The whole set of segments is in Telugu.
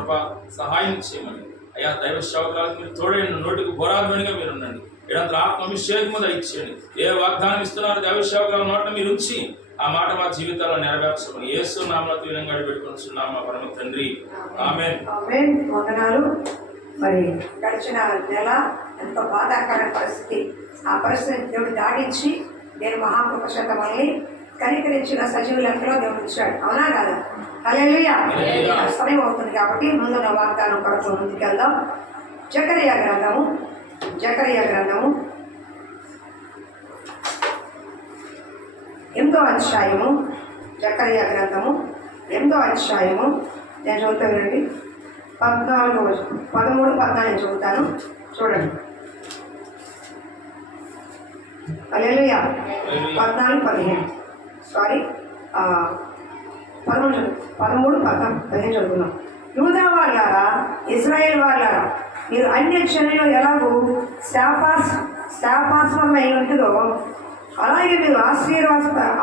కృప సహాయం చేయమని అయ్యా దైవ సేవకులకు మీరు తోడైన నోటికి బోరాధ్వనిగా మీరు ఉండండి. ఇడంతా ఆత్మాభిషేకము దయచేయండి. ఏ వాగ్దానం ఇస్తున్నారు దైవ సేవకుల నోట మీరు ఉంచి ఆ మాట మా జీవితాల్లో నెరవేర్చమని యేసు నామములో వినంగా పెట్టుకుంటున్నాము మా పరమ తండ్రి. ఆమేన్. ఆమేన్. వందనాలు. మరి గడిచిన నెల ఎంతో బాధాకర పరిస్థితి, ఆ పరిస్థితిని దేవుడు దాటించి నేను మహాకృప చేత మనల్ని కనికరించిన సజీవ లెక్కలో దేవుడు ఇచ్చాడు. అవునా కదా? హల్లెలూయా. సమయం అవుతుంది కాబట్టి ముందున్న వాగ్దానం కొరకు ముందుకెళ్దాం. జకరియా గ్రంథము 8వ అధ్యాయము. జకరియా గ్రంథము 8వ అధ్యాయము. నేను చదువుతాను రండి. 13-14 చదువుతాను, చూడండి. హల్లెలూయా. 14-15 13-15 చదువుతున్నాం. యూదా వాళ్ళారా, ఇశ్రాయేల్ వాళ్ళారా, మీరు అన్య జనులు ఎలాగూ శాపాస్పదమై ఉంటుందో అలాగే మీరు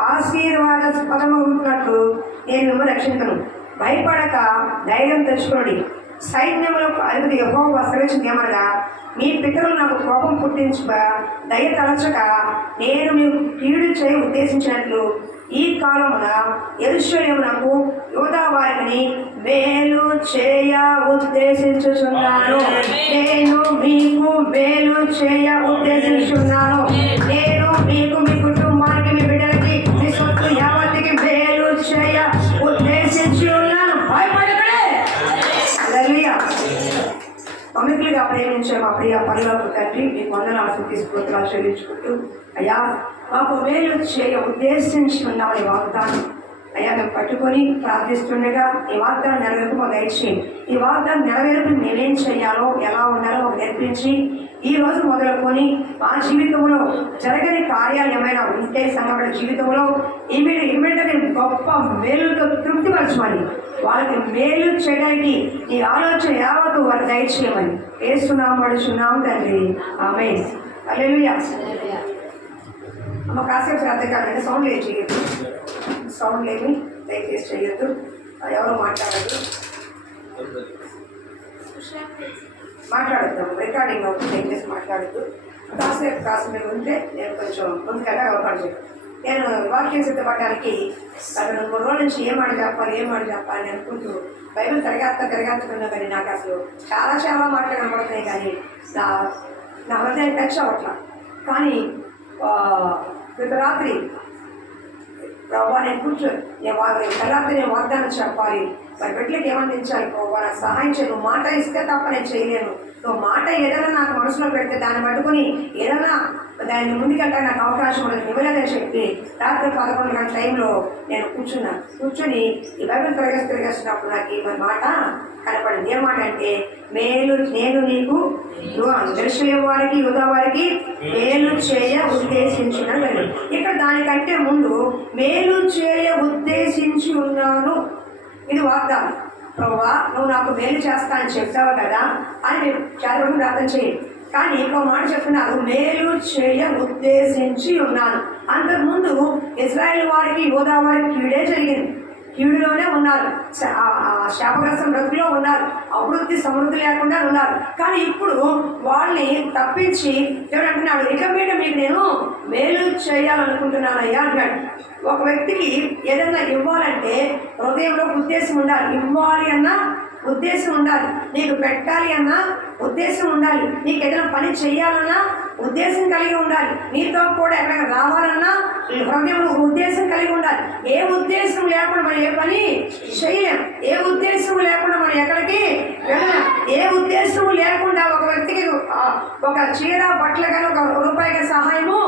ఆశీర్వాదాస్పదము ఉంటున్నట్లు నేను మిమ్మల్ని రక్షించను. భయపడక ధైర్యం తెచ్చుకోండి. సైన్యములకు అధిపతి యెహోవా సెలవిచ్చినది ఏమనగా, మీ పితరులు నాకు కోపం పుట్టించక దయ తలచక నేను మీకు కీడు చేయ ఉద్దేశించినట్లు ఈ కాలమున యెరూషలేమునకు యూదా వారిని మేలు చేయ ఉద్దేశించుచున్నాను. నేను మీకు మేలు చేయ ఉద్దేశించున్నాను. నేను మీకు, మీ కుటుంబానికి, మీ బిడ్డలకి, మీ సొత్తు యావత్తుకి మేలు చేయ ఉద్దేశించున్నాను. భయపడకడే. హల్లెలూయా. అమితులుగా ప్రేమించే మా ప్రియ పరలోక తండ్రి, మీకు వందనాలు స్తుతిస్తోత్రాలు చెల్లించుకుంటూ అయ్యా మాకు మేలు చేయ ఉద్దేశించి ఉన్నామని వాగ్దానం అయ్యా మేము పట్టుకొని ప్రార్థిస్తుండగా ఈ వాగ్దానం నెరవేర్పు మాకు దయచేయండి. ఈ వాగ్దానం నెరవేర్పు నేనేం చేయాలో, ఎలా ఉండాలో మాకు నేర్పించి ఈ రోజు మొదలుకొని మా జీవితంలో జరగని కార్యాలు ఏమైనా ఉంటే సంఘటన జీవితంలో ఇమీడియట్గా గొప్ప మేలుతో తృప్తిపరచమని, వాళ్ళకి మేలు చేయడానికి ఈ ఆలోచన యావత్తు వారు దయచేయమని యేసునామములో అడుగుచున్నాము తండ్రి. ఆమేన్. హల్లెలూయా. అమ్మ కాసేపు శ్రద్ధ కాదండి. సౌండ్ లేని దయచేసి చేయొద్దు. ఎవరు మాట్లాడద్దు. రికార్డింగ్ అవుతుంది. దయచేసి మాట్లాడద్దు. కాసేపు ఉంటే నేను కొంచెం ముందుకెళ్ళ అవకాశం. నేను వాక్యం సిద్ధపడడానికి అక్కడ 3 రోజుల నుంచి ఏం మాట చెప్పాలి అని అనుకుంటూ బైబిల్ తిరగేస్తున్నా. కానీ నాకు అసలు చాలా మాటలు కనపడుతున్నాయి, కానీ నా హృదయం టచ్ అవ్వట్లా. కానీ గత రాత్రి ప్రభావ నేను కూర్చొని తెల్లారితే నేను వాగ్దానం చెప్పాలి, మరి బిడ్డలకి ఏమందించాలి, నాకు సహాయం చేయను. మాట ఇస్తే తప్ప నేను చేయలేను. నువ్వు మాట ఏదైనా నాకు మనసులో పెడితే దాన్ని పట్టుకుని ఏదైనా దాన్ని ముందుకెళ్ళడానికి నాకు అవకాశం ఉండదు ఇవ్వలేదని చెప్పి రాత్రి 11 గంటల టైంలో నేను కూర్చొని ఈ బైబిల్ తిరగేస్తున్నప్పుడు నాకు ఈ మాట కనపడింది. ఏం మాట అంటే, మేలు నేను నీకు యెరూషలేము వారికి, యూదా వారికి మేలు చేయ ఉద్దేశించిన. ఇక్కడ దానికంటే ముందు మేలు చేయ ఉద్దేశించి ఉన్నాను. ఇది వాగ్దానం. ప్రభువా నువ్వు నాకు మేలు చేస్తా అని చెప్తావు కదా అని మీరు చాలా ప్రార్థన చేయండి. కానీ ఇంకో మాట చెప్తున్నారు, మేలు చేయ ఉద్దేశించి ఉన్నాను. అంతకుముందు ఇశ్రాయేల్ వారికి, యూదా వారికి కీడే జరిగింది. కీడులోనే ఉన్నారు, శాపగ్రస్త బ్రతుకులో ఉన్నారు, అభివృద్ధి సమృద్ధి లేకుండా ఉన్నారు. కానీ ఇప్పుడు వాళ్ళని తప్పించి దేవుడు అంటున్నాడు, ఇక మీద మీకు నేను మేలు చేయాలనుకుంటున్నానయ్యా అంటాడు. ఒక వ్యక్తికి ఏదైనా ఇవ్వాలంటే హృదయంలో ఉద్దేశం ఉండాలి. ఇవ్వాలి అన్న ఉద్దేశం ఉండాలి. నీకు పెట్టాలి అన్న ఉద్దేశం ఉండాలి. నీకు ఏదైనా పని చేయాలన్నా ఉద్దేశం కలిగి ఉండాలి. నీతో కూడా ఎక్కడికి రావాలన్నా హృదయంలో ఉద్దేశం కలిగి ఉండాలి. ఏ ఉద్దేశం లేకుండా మనం ఏ పని చేయలేం. ఏ ఉద్దేశం లేకుండా మనం ఎక్కడికి వెళ్ళలేం. ఏ ఉద్దేశం లేకుండా ఒక వ్యక్తికి ఒక చీర బట్టలు కానీ ₹1 సహాయము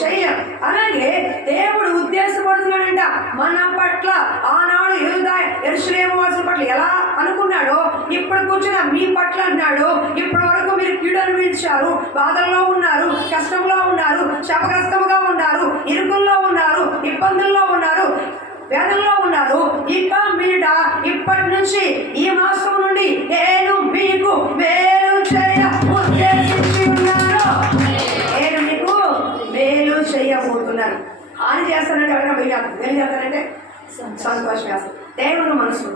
చేయలేం. అలాగే దేవుడు ఉద్దేశపడుతున్నాడంట మన పట్ల. ఆనాడు యెరూషలేము వాసుల పట్ల ఎలా అనుకున్నాడో ఇప్పుడు కూర్చున్న మీ పట్ల అన్నాడు. ఇప్పటి వరకు మీరు కీడు అనుభవించారు, బాధల్లో ఉన్నారు, కష్టంలో ఉన్నారు, శాపగ్రస్తముగా ఉన్నారు, ఇరుకుల్లో ఉన్నారు, ఇబ్బందుల్లో ఉన్నారు, వేదనలో ఉన్నారు. ఇక మీట ఇప్పటి నుంచి ఈ మాసం నుండి నేను మీకు మేలు చేయ ఉద్దేశించి ఉన్నాను. నేను మీకు మేలు చేయబోతున్నాను. హాని చేస్తానంటే ఎవరైనా మేలు చేస్తానంటే సంతోషం వేస్తాను. దేవుని మనసు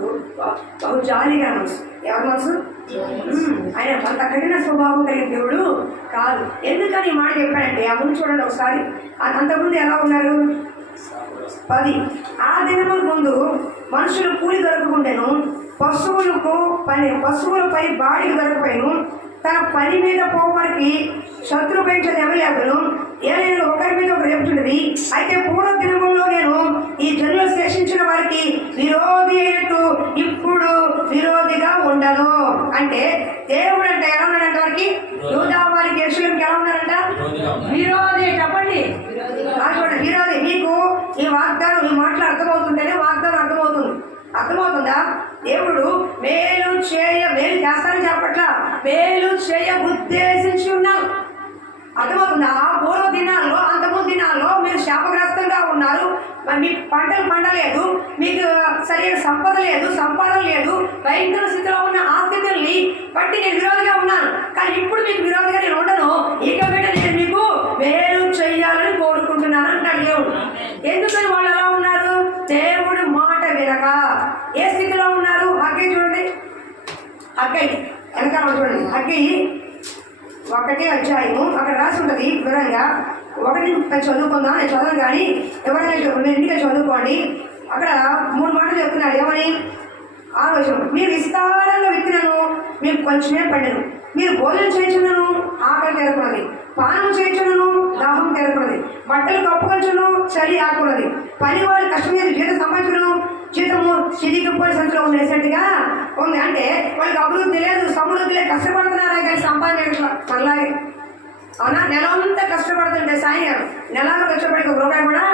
బహు జాలిగా మనసు. ఎవరి మనసు? ఆయన అంత కఠిన స్వభావం కలిగిన దేవుడు కాదు. ఎందుకని ఈ మాట చెప్పాడంటే ఆ ముందు చూడండి ఒకసారి. అంతకుముందు ఎలా ఉన్నారు? 10. ఆ దినముల ముందు మనుషులు కూలి దొరకకుండాను, పశువులపై బాడికి దొరకపోయాను, తన పని మీద పోవడానికి శత్రు పెంచని ఎవలేకను ఏదైనా ఒకరి మీద ఒకరు చెప్తున్నది. అయితే పూర్వ దినముల్లో నేను ఈ జనులు శేషించిన వారికి విరోధి అయినట్టు ఇప్పుడు విరోధిగా ఉండను. అంటే దేవుడు అంటే ఎలా ఉన్నాడంట? వారికి యూదా వారికి యెరూషలేముకి ఎలా ఉన్నాడంట? విరోధి. చెప్పండి, చూడండి, విరోధి. మీకు ఈ వాగ్దానం, ఈ మాటలు అర్థమవుతుంటేనే వాగ్దానం అర్థమవుతుందా? దేవుడు మేలు చేస్తానని చెప్పట్లా, మేలు చేయ ఉద్దేశించి ఉన్నాం. అర్థమవుతుందా? ఆ పూర్వ దినాల్లో, అంతకుముందు దినాల్లో మీరు శాపగ్రస్తంగా ఉన్నారు. మీ పంటలు పండలేదు, మీకు సరైన సంపాదన లేదు, భయంకర స్థితిలో ఉన్న ఆ స్థితుల్ని బట్టి నేను విరోధిగా ఉన్నాను. కానీ ఇప్పుడు మీకు విరోధిగా నేను ఉండను. ఇక బిడ్డ నేను మీకు మేలు చేయాలని కోరుకుంటున్నాను అంటాడు దేవుడు. ఎందుకని వాళ్ళు ఎలా ఉన్నారు? దేవుడు మాట వినక ఏ స్థితిలో ఉన్నారు? హగ్గై చూడండి, హగ్గై వెనకాల చూడండి. హగ్గై 1వ అధ్యాయము అక్కడ రాసి ఉంటుంది వివరంగా. 1 చదువుకుందాం, నేను చదవను కానీ ఎవరైనా ఇంటికి చదువుకోండి. అక్కడ 3 మాటలు చెప్తున్నాడు. ఏమని? 6వ వచనం, మీరు విస్తారంగా విత్తినను మీకు కొంచెమే పండును, మీరు భోజనం చేయించును ఆకలి తీరకున్నది, పానము చేయించును దాహం తీరకున్నది, బట్టలు కప్పుకొంచును చలి ఆకున్నది, పని వారి కష్టం మీద జీతం సంపాదించను జీతము చిరిగిపోయి సంచులో ఉండేసినట్టుగా ఉంది. అంటే వాళ్ళకి అభివృద్ధి లేదు, సమృద్ధి లేదు, కష్టపడుతున్నారా కానీ సంపాదన మళ్ళాగే. అవునా? నెలంతా కష్టపడుతుంటే సాయం నెలకు వచ్చేప్పటికి రూపాయి కూడా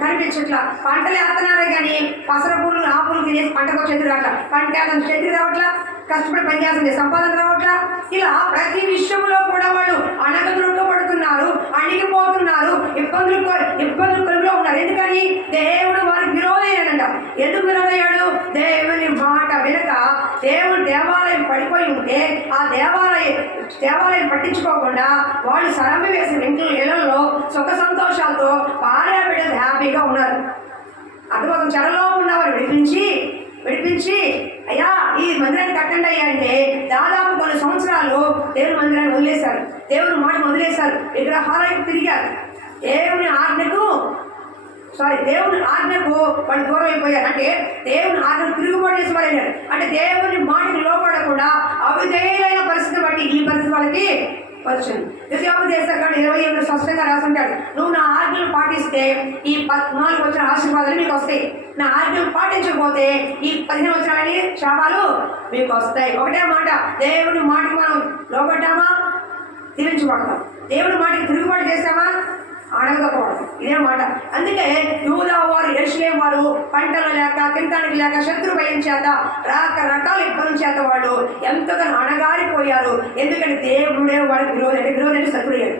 కనిపించట్లా. పంటలు వేస్తున్నారే కానీ పసర పూలు ఆ పూలు తినేసి పంటకు చేతులు రావట్లా, పంట చేతులు రావట్లా, కష్టపడి పనిచేస్తుంది, సంపాదన రావట్లా. ఇలా ప్రతి విషయంలో కూడా వాళ్ళు అణగదొక్కబడుతున్నారు, అణిగిపోతున్నారు, ఇబ్బందులు కలుగులో ఉన్నారు. ఎందుకని? దేవుడు వారికి విరోధయ్యాడంట. ఎందుకు విరోధయ్యాడు? దేవుని మాట వినక దేవుడు దేవాలయం పడిపోయి ఉంటే ఆ దేవాలయం పట్టించుకోకుండా వాళ్ళు సరమి వేసిన ఇళ్లలో సుఖ సంతోషాలతో భార్య బిడ్డలు హ్యాపీగా ఉన్నారు. అటువంటి చెరలో ఉన్నవారు విడిపించి అయ్యా ఈ మందిరాన్ని కట్టండి అయ్యా అంటే దాదాపు కొన్ని సంవత్సరాలు దేవుని మందిరాన్ని వదిలేశారు, దేవుని మాట వదిలేశారు, విగ్రహాలకు తిరిగారు. దేవుని ఆజ్ఞకు వాళ్ళు దూరం అయిపోయారు. అంటే దేవుని ఆజ్ఞకు తిరుగుబాటు చేసి వాళ్ళైనారు. అంటే దేవుని మాటకు లోపడకుండా అవిధేయులైన పరిస్థితి బట్టి ఈ పరిస్థితి వాళ్ళకి వచ్చింది. దేశాలు 28 స్పష్టంగా రాసుంటాడు, నువ్వు నా ఆజ్ఞలు పాటిస్తే ఈ 14 వచ్చిన ఆశీర్వాదాలు మీకు వస్తాయి, నా ఆజ్ఞలు పాటించకపోతే ఈ 15 వచ్చిన శాపాలు మీకు వస్తాయి. ఒకటే మాట, దేవుని మాటకు మనం లోపడ్డామా తిరించబడతాం, దేవుని మాటకి తిరుగుబాటు చేసామా అడగకపోవడం. ఇదే మాట. అందుకే యూదా వారు, యెరూషలేము వారు పంటలు లేక, తినడానికి లేక, శత్రు భయం చేత, రకరకాల ఇబ్బందుల చేత వాళ్ళు ఎంతగానో అణగారిపోయారు. ఎందుకంటే దేవుడే వాళ్ళకి విరోధి అంటే శత్రుయ్యాడు.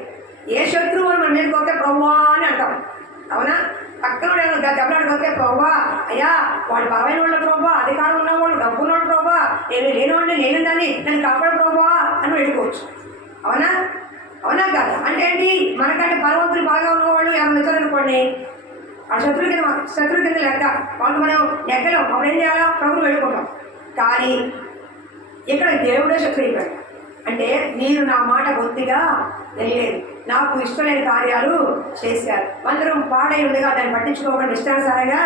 ఏ శత్రువు అని మన మీదకి వస్తే ప్రభువా అని అంటాం. అవునా? పక్కన దెబ్బలాడికి వస్తే ప్రభువా, అయ్యా వాళ్ళు బలమైన వాళ్ళ ప్రభువా, అధికారం ఉన్నవాళ్ళు, డబ్బు ఉన్నవాళ్ళు ప్రభువా, నేను లేనివాడిని లేనిదాన్ని నన్ను కాపాడు ప్రభువా అని వెళ్ళిపోవచ్చు. అవునా కాదు? అంటే ఏంటి? మనకంటే బలవంతులు బాగా ఉన్నవాళ్ళు ఎవరు వచ్చారనుకోండి, ఆ శత్రువు కింద లెక్క, వాళ్ళు మనం లెక్కలో అప్పుడు ఏం చేయాలా? ప్రభుత్వం వెళ్ళిపోతాం. కానీ ఇక్కడ దేవుడే శత్రువు అయిపోయాడు. అంటే మీరు నా మాట బొత్తిగా తెలియలేదు, నాకు ఇష్టమైన కార్యాలు చేశారు, మందిరం పాడై ఉండగా దాన్ని పట్టించుకోకుండా ఇష్టానుసారంగా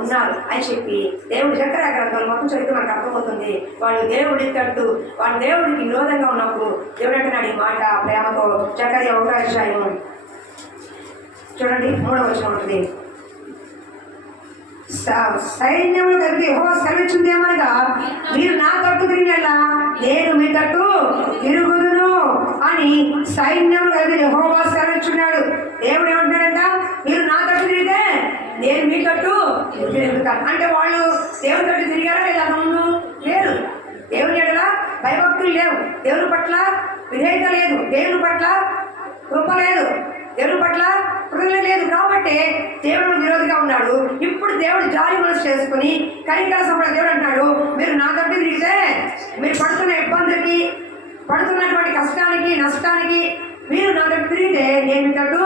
ఉన్నారు అని చెప్పి దేవుడు జకర్యా గ్రంథంలో మొత్తం చరిత్ర మనకు అర్థమవుతుంది. వాళ్ళు దేవుడికి విరోధంగా ఉన్నప్పుడు దేవుడు అంటున్నాడు ఈ మాట ప్రేమతో. జకర్యా 1వ అధ్యాయం చూడండి, 3వ వచనం ఉంటుంది. సైన్యములు కలిపి యెహోవా సెలవిచ్చింది ఏమనగా, మీరు నా తట్టు తిరిగినట్లా నేను మీ తట్టు తిరుగుదును అని సైన్యములు కలిపి యెహోవా సెలవిచ్చున్నాడు. దేవుడు ఏమంటున్నాడంట? మీరు నా తట్టు తిరిగితే నేను మీ తట్టు తిరుగుతాను. అంటే వాళ్ళు దేవుని తట్టు తిరిగారా లేదా? ముందు లేదు. దేవుని ఎడల భయభక్తులు లేవు, దేవుని పట్ల విధేయత లేదు, దేవుని పట్ల కృప లేదు, దేవుని పట్ల హృదయం లేదు. కాబట్టి దేవుడు విరోధిగా ఉన్నాడు. ఇప్పుడు దేవుడు జాలి మనసు చేసుకుని కనికర సంపద దేవుడు అంటాడు, మీరు నా తట్టు తిరిగితే మీరు పడుతున్న ఇబ్బందులకి, పడుతున్నటువంటి కష్టానికి, నష్టానికి మీరు నా తట్టు తిరిగి తిరిగితే నేను మీ తట్టు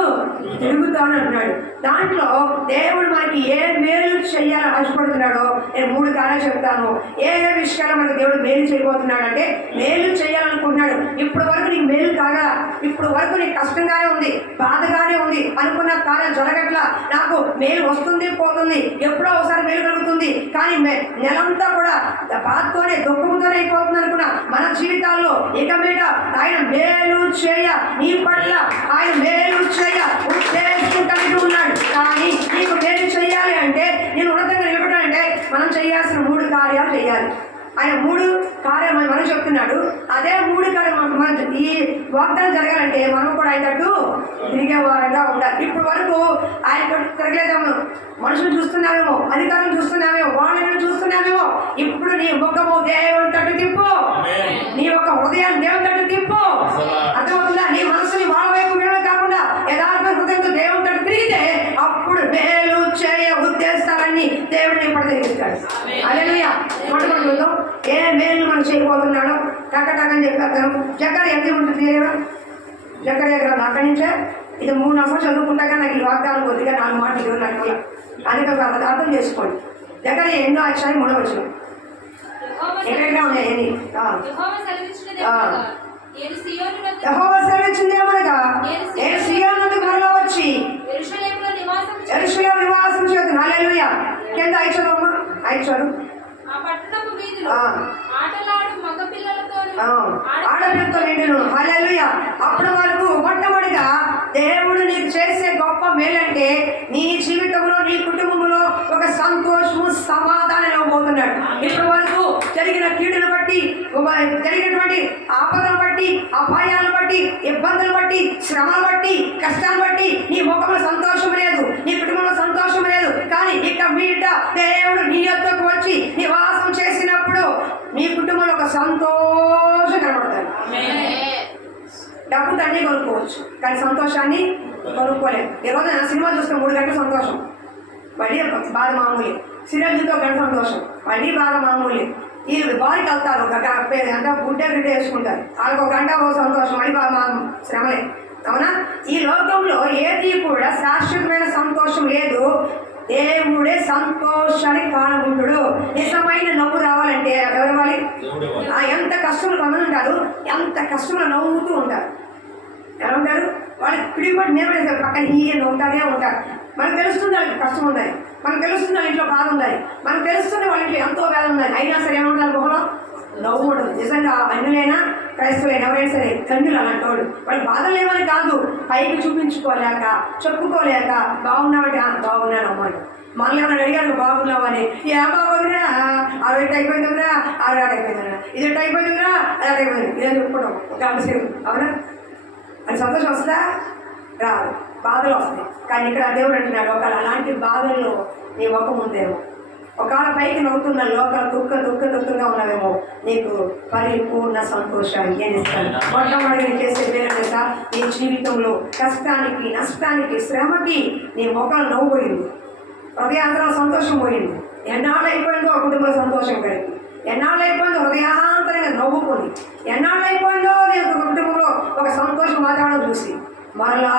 తిరుగుతాను అంటున్నాడు. దాంట్లో దేవుడు మనకి ఏ మేలు చెయ్యాలని ఆశపడుతున్నాడో నేను 3 కార్యాలు చెప్తాను. ఏ విషయాలు మనకి దేవుడు మేలు చేయబోతున్నాడు అంటే, మేలు చేయాలనుకుంటున్నాడు. ఇప్పుడు వరకు నీకు మేలు కాగా, ఇప్పుడు వరకు నీకు కష్టంగానే ఉంది, బాధగానే ఉంది, అనుకున్న కార్యం జరగట్లా, నాకు మేలు వస్తుంది పోతుంది, ఎప్పుడో ఒకసారి మేలు కలుగుతుంది, కానీ నెలంతా కూడా బాధతోనే దుఃఖంతోనే అయిపోతుంది అనుకున్నా మన జీవితాల్లో ఇక మీద ఆయన మేలు చేయ, నీ పట్ల ఆయన మేలు చేయ ఉద్దేశించుకుంటూ ఉన్నాడు. కానీ నీకు మేలు చేయాలి అంటే, నేను ఉన్నతంగా నిలబడాలంటే మనం చేయాల్సిన 3 కార్యాలు చేయాలి. ఆయన 3 కార్యాలు మనం చెప్తున్నాడు. అదే 3 కార్యాలు మన ఈ వాగ్దానం జరగాలంటే మనం కూడా ఆయన తట్టు తిరిగే వారంగా ఉండాలి. ఇప్పుడు వరకు ఆయన తట్టు తిరగలేదేమో, మనుషులు చూస్తున్నామేమో, అధికారులు చూస్తున్నామేమో, వాళ్ళని చూస్తున్నామేమో. ఇప్పుడు నీ ముఖము దేవుని తట్టు తిప్పు, నీ యొక్క హృదయాన్ని దేవుని తట్టు తిప్పు. అర్థమవుతుందా? నీ మనసుని వాళ్ళ వైపు వెళ్ళడం కాకుండా యథార్థ హృదయంతో దేవుని తట్టు తిరిగితే అప్పుడు మేలు చేయ ఉద్దేశాలన్నీ దేవుడిని ఇప్పుడు తెలిపిస్తాడు. హల్లెలూయా. మొట్టమొదటి ఏ మేలు మనం చేయబోతున్నాడో టక్కటక్కని చెప్పేస్తాను. జకర్యా ఎంత ఉంటుంది? జకర్యా గ్రంథం అక్కడి నుంచే ఇది 3 సంవత్సరాలు చదువుకుంటాక నాకు ఈ వాగ్దానం కొద్దిగా 4 మాటలు నాకు అందుకే అర్థం చేసుకోండి. జకర్యా 8వ అధ్యాయం 3వ వచనం ఎక్కడెక్కడ ఉన్నాయి ఎన్ని? యెహోవా సెలవిచ్చిందేమనగా, నేను సీయోను నుండి మరలా వచ్చి యెరూషలేము నివాసం చేతును. హల్లెలూయా. కింద 5 చదువు, 5 చదువు. ఆడపిల్లతో నిండును. హల్లెలూయా. అప్పటి వరకు మొట్టమొదటిగా దేవుడు నీకు చేసే గొప్ప మేలంటే నీ జీవితంలో, నీ కుటుంబంలో ఒక సంతోషము, సమాధానం ఇవ్వబోతున్నాడు. ఇప్పటి వరకు జరిగిన కీడును బట్టి, జరిగినటువంటి ఆపదను బట్టి, అపాయాలను బట్టి, ఇబ్బందులు బట్టి, శ్రమలు బట్టి, కష్టాలు బట్టి నీ ముఖంలో సంతోషం లేదు, నీ కుటుంబంలో సంతోషం లేదు. కానీ ఇక మీట దేవుడు నీ యొద్దకు వచ్చి నివాసం చేసినప్పుడు నీ కుటుంబంలో ఒక సంతోషం కనబడతాడు. డబ్బు అన్నీ కొనుక్కోవచ్చు, కానీ సంతోషాన్ని కొనుక్కోలేము. ఈరోజు నా సినిమా చూస్తే 3 గంటల సంతోషం, మళ్ళీ బాధ మామూలే. సీరియల్ చూస్తే 1 గంట సంతోషం, మళ్ళీ బాధ మామూలే. ఈ బారికి వెళ్తారు, అంతా గుడ్డ వేసుకుంటారు, వాళ్ళకి 1 గంట రోజు సంతోషం, మళ్ళీ బాధ శ్రమలే. అవునా? ఈ లోకంలో ఏది కూడా శాశ్వతమైన సంతోషం లేదు. దేవుడే సంతోషానికి కారణముంటుడు. నిజమైన నవ్వు రావాలంటే ఎవరివ్వాలి? ఎంత కష్టంలో కొందరు ఉంటారు, ఎంత కష్టంలో నవ్వుతూ ఉంటారు. ఎలా ఉంటారు? వాళ్ళకి పిడిపడి నేర్పడేస్తారు, పక్కన హీగా నవ్వుతానే ఉంటారు. మనకు తెలుస్తుంది వాళ్ళకి కష్టం ఉందని, మనకు తెలుస్తుంది వాళ్ళ ఇంట్లో బాధ ఉందని, మనకు తెలుస్తుంది వాళ్ళ ఇంట్లో ఎంతో బాధ ఉందని. అయినా సరే ఏమంటారు? మొహంలో నవ్వు ఉండదు. నిజంగా అన్యులైనా క్రైస్తవులైనా ఎవరైనా సరే కన్నులు అలాంటి వాళ్ళు. వాళ్ళు బాధలు లేవని కాదు, పైకి చూపించుకోలేక, చెప్పుకోలేక బాగున్నామంటే బాగున్నాను అమ్మాయి. మనల్ని ఏమైనా అడిగారు బాగున్నామని, ఏ బాగుందిరా, అది అయిపోయిందిరా, అది అయిపోయిందిరా, ఇది అయిపోయిందిరా, అది అయిపోయింది, ఇదని చెప్పుకోవడం ఒక అంశం. అవునా? అది సంతోషం వస్తుందా? రాదు, బాధలు వస్తాయి. కానీ ఇక్కడ దేవుడు అంటున్నాడు, ఒకవేళ అలాంటి బాధల్లో నీ ముఖం ఉందేమో, ఒకవేళ పైకి నవ్వుతున్న లోకాలు దుఃఖంగా ఉన్నావేమో, నీకు పరిపూర్ణ సంతోషాన్ని నేను ఇస్తాను. మొట్టమొదటి చేసే వేరే నీ జీవితంలో కష్టానికి, నష్టానికి, శ్రమకి నీ ముఖం నవ్వు పోయింది, హృదయాంతరం సంతోషం పోయింది. ఎన్నాళ్ళు అయిపోయిందో కుటుంబంలో సంతోషం కలిగి, ఎన్నాళ్ళు అయిపోయిందో హృదయాంతరంగా నవ్వుకొని, ఎన్నాళ్ళు అయిపోయిందో నీ కుటుంబంలో ఒక సంతోషం వాతావరణం చూసి మరలా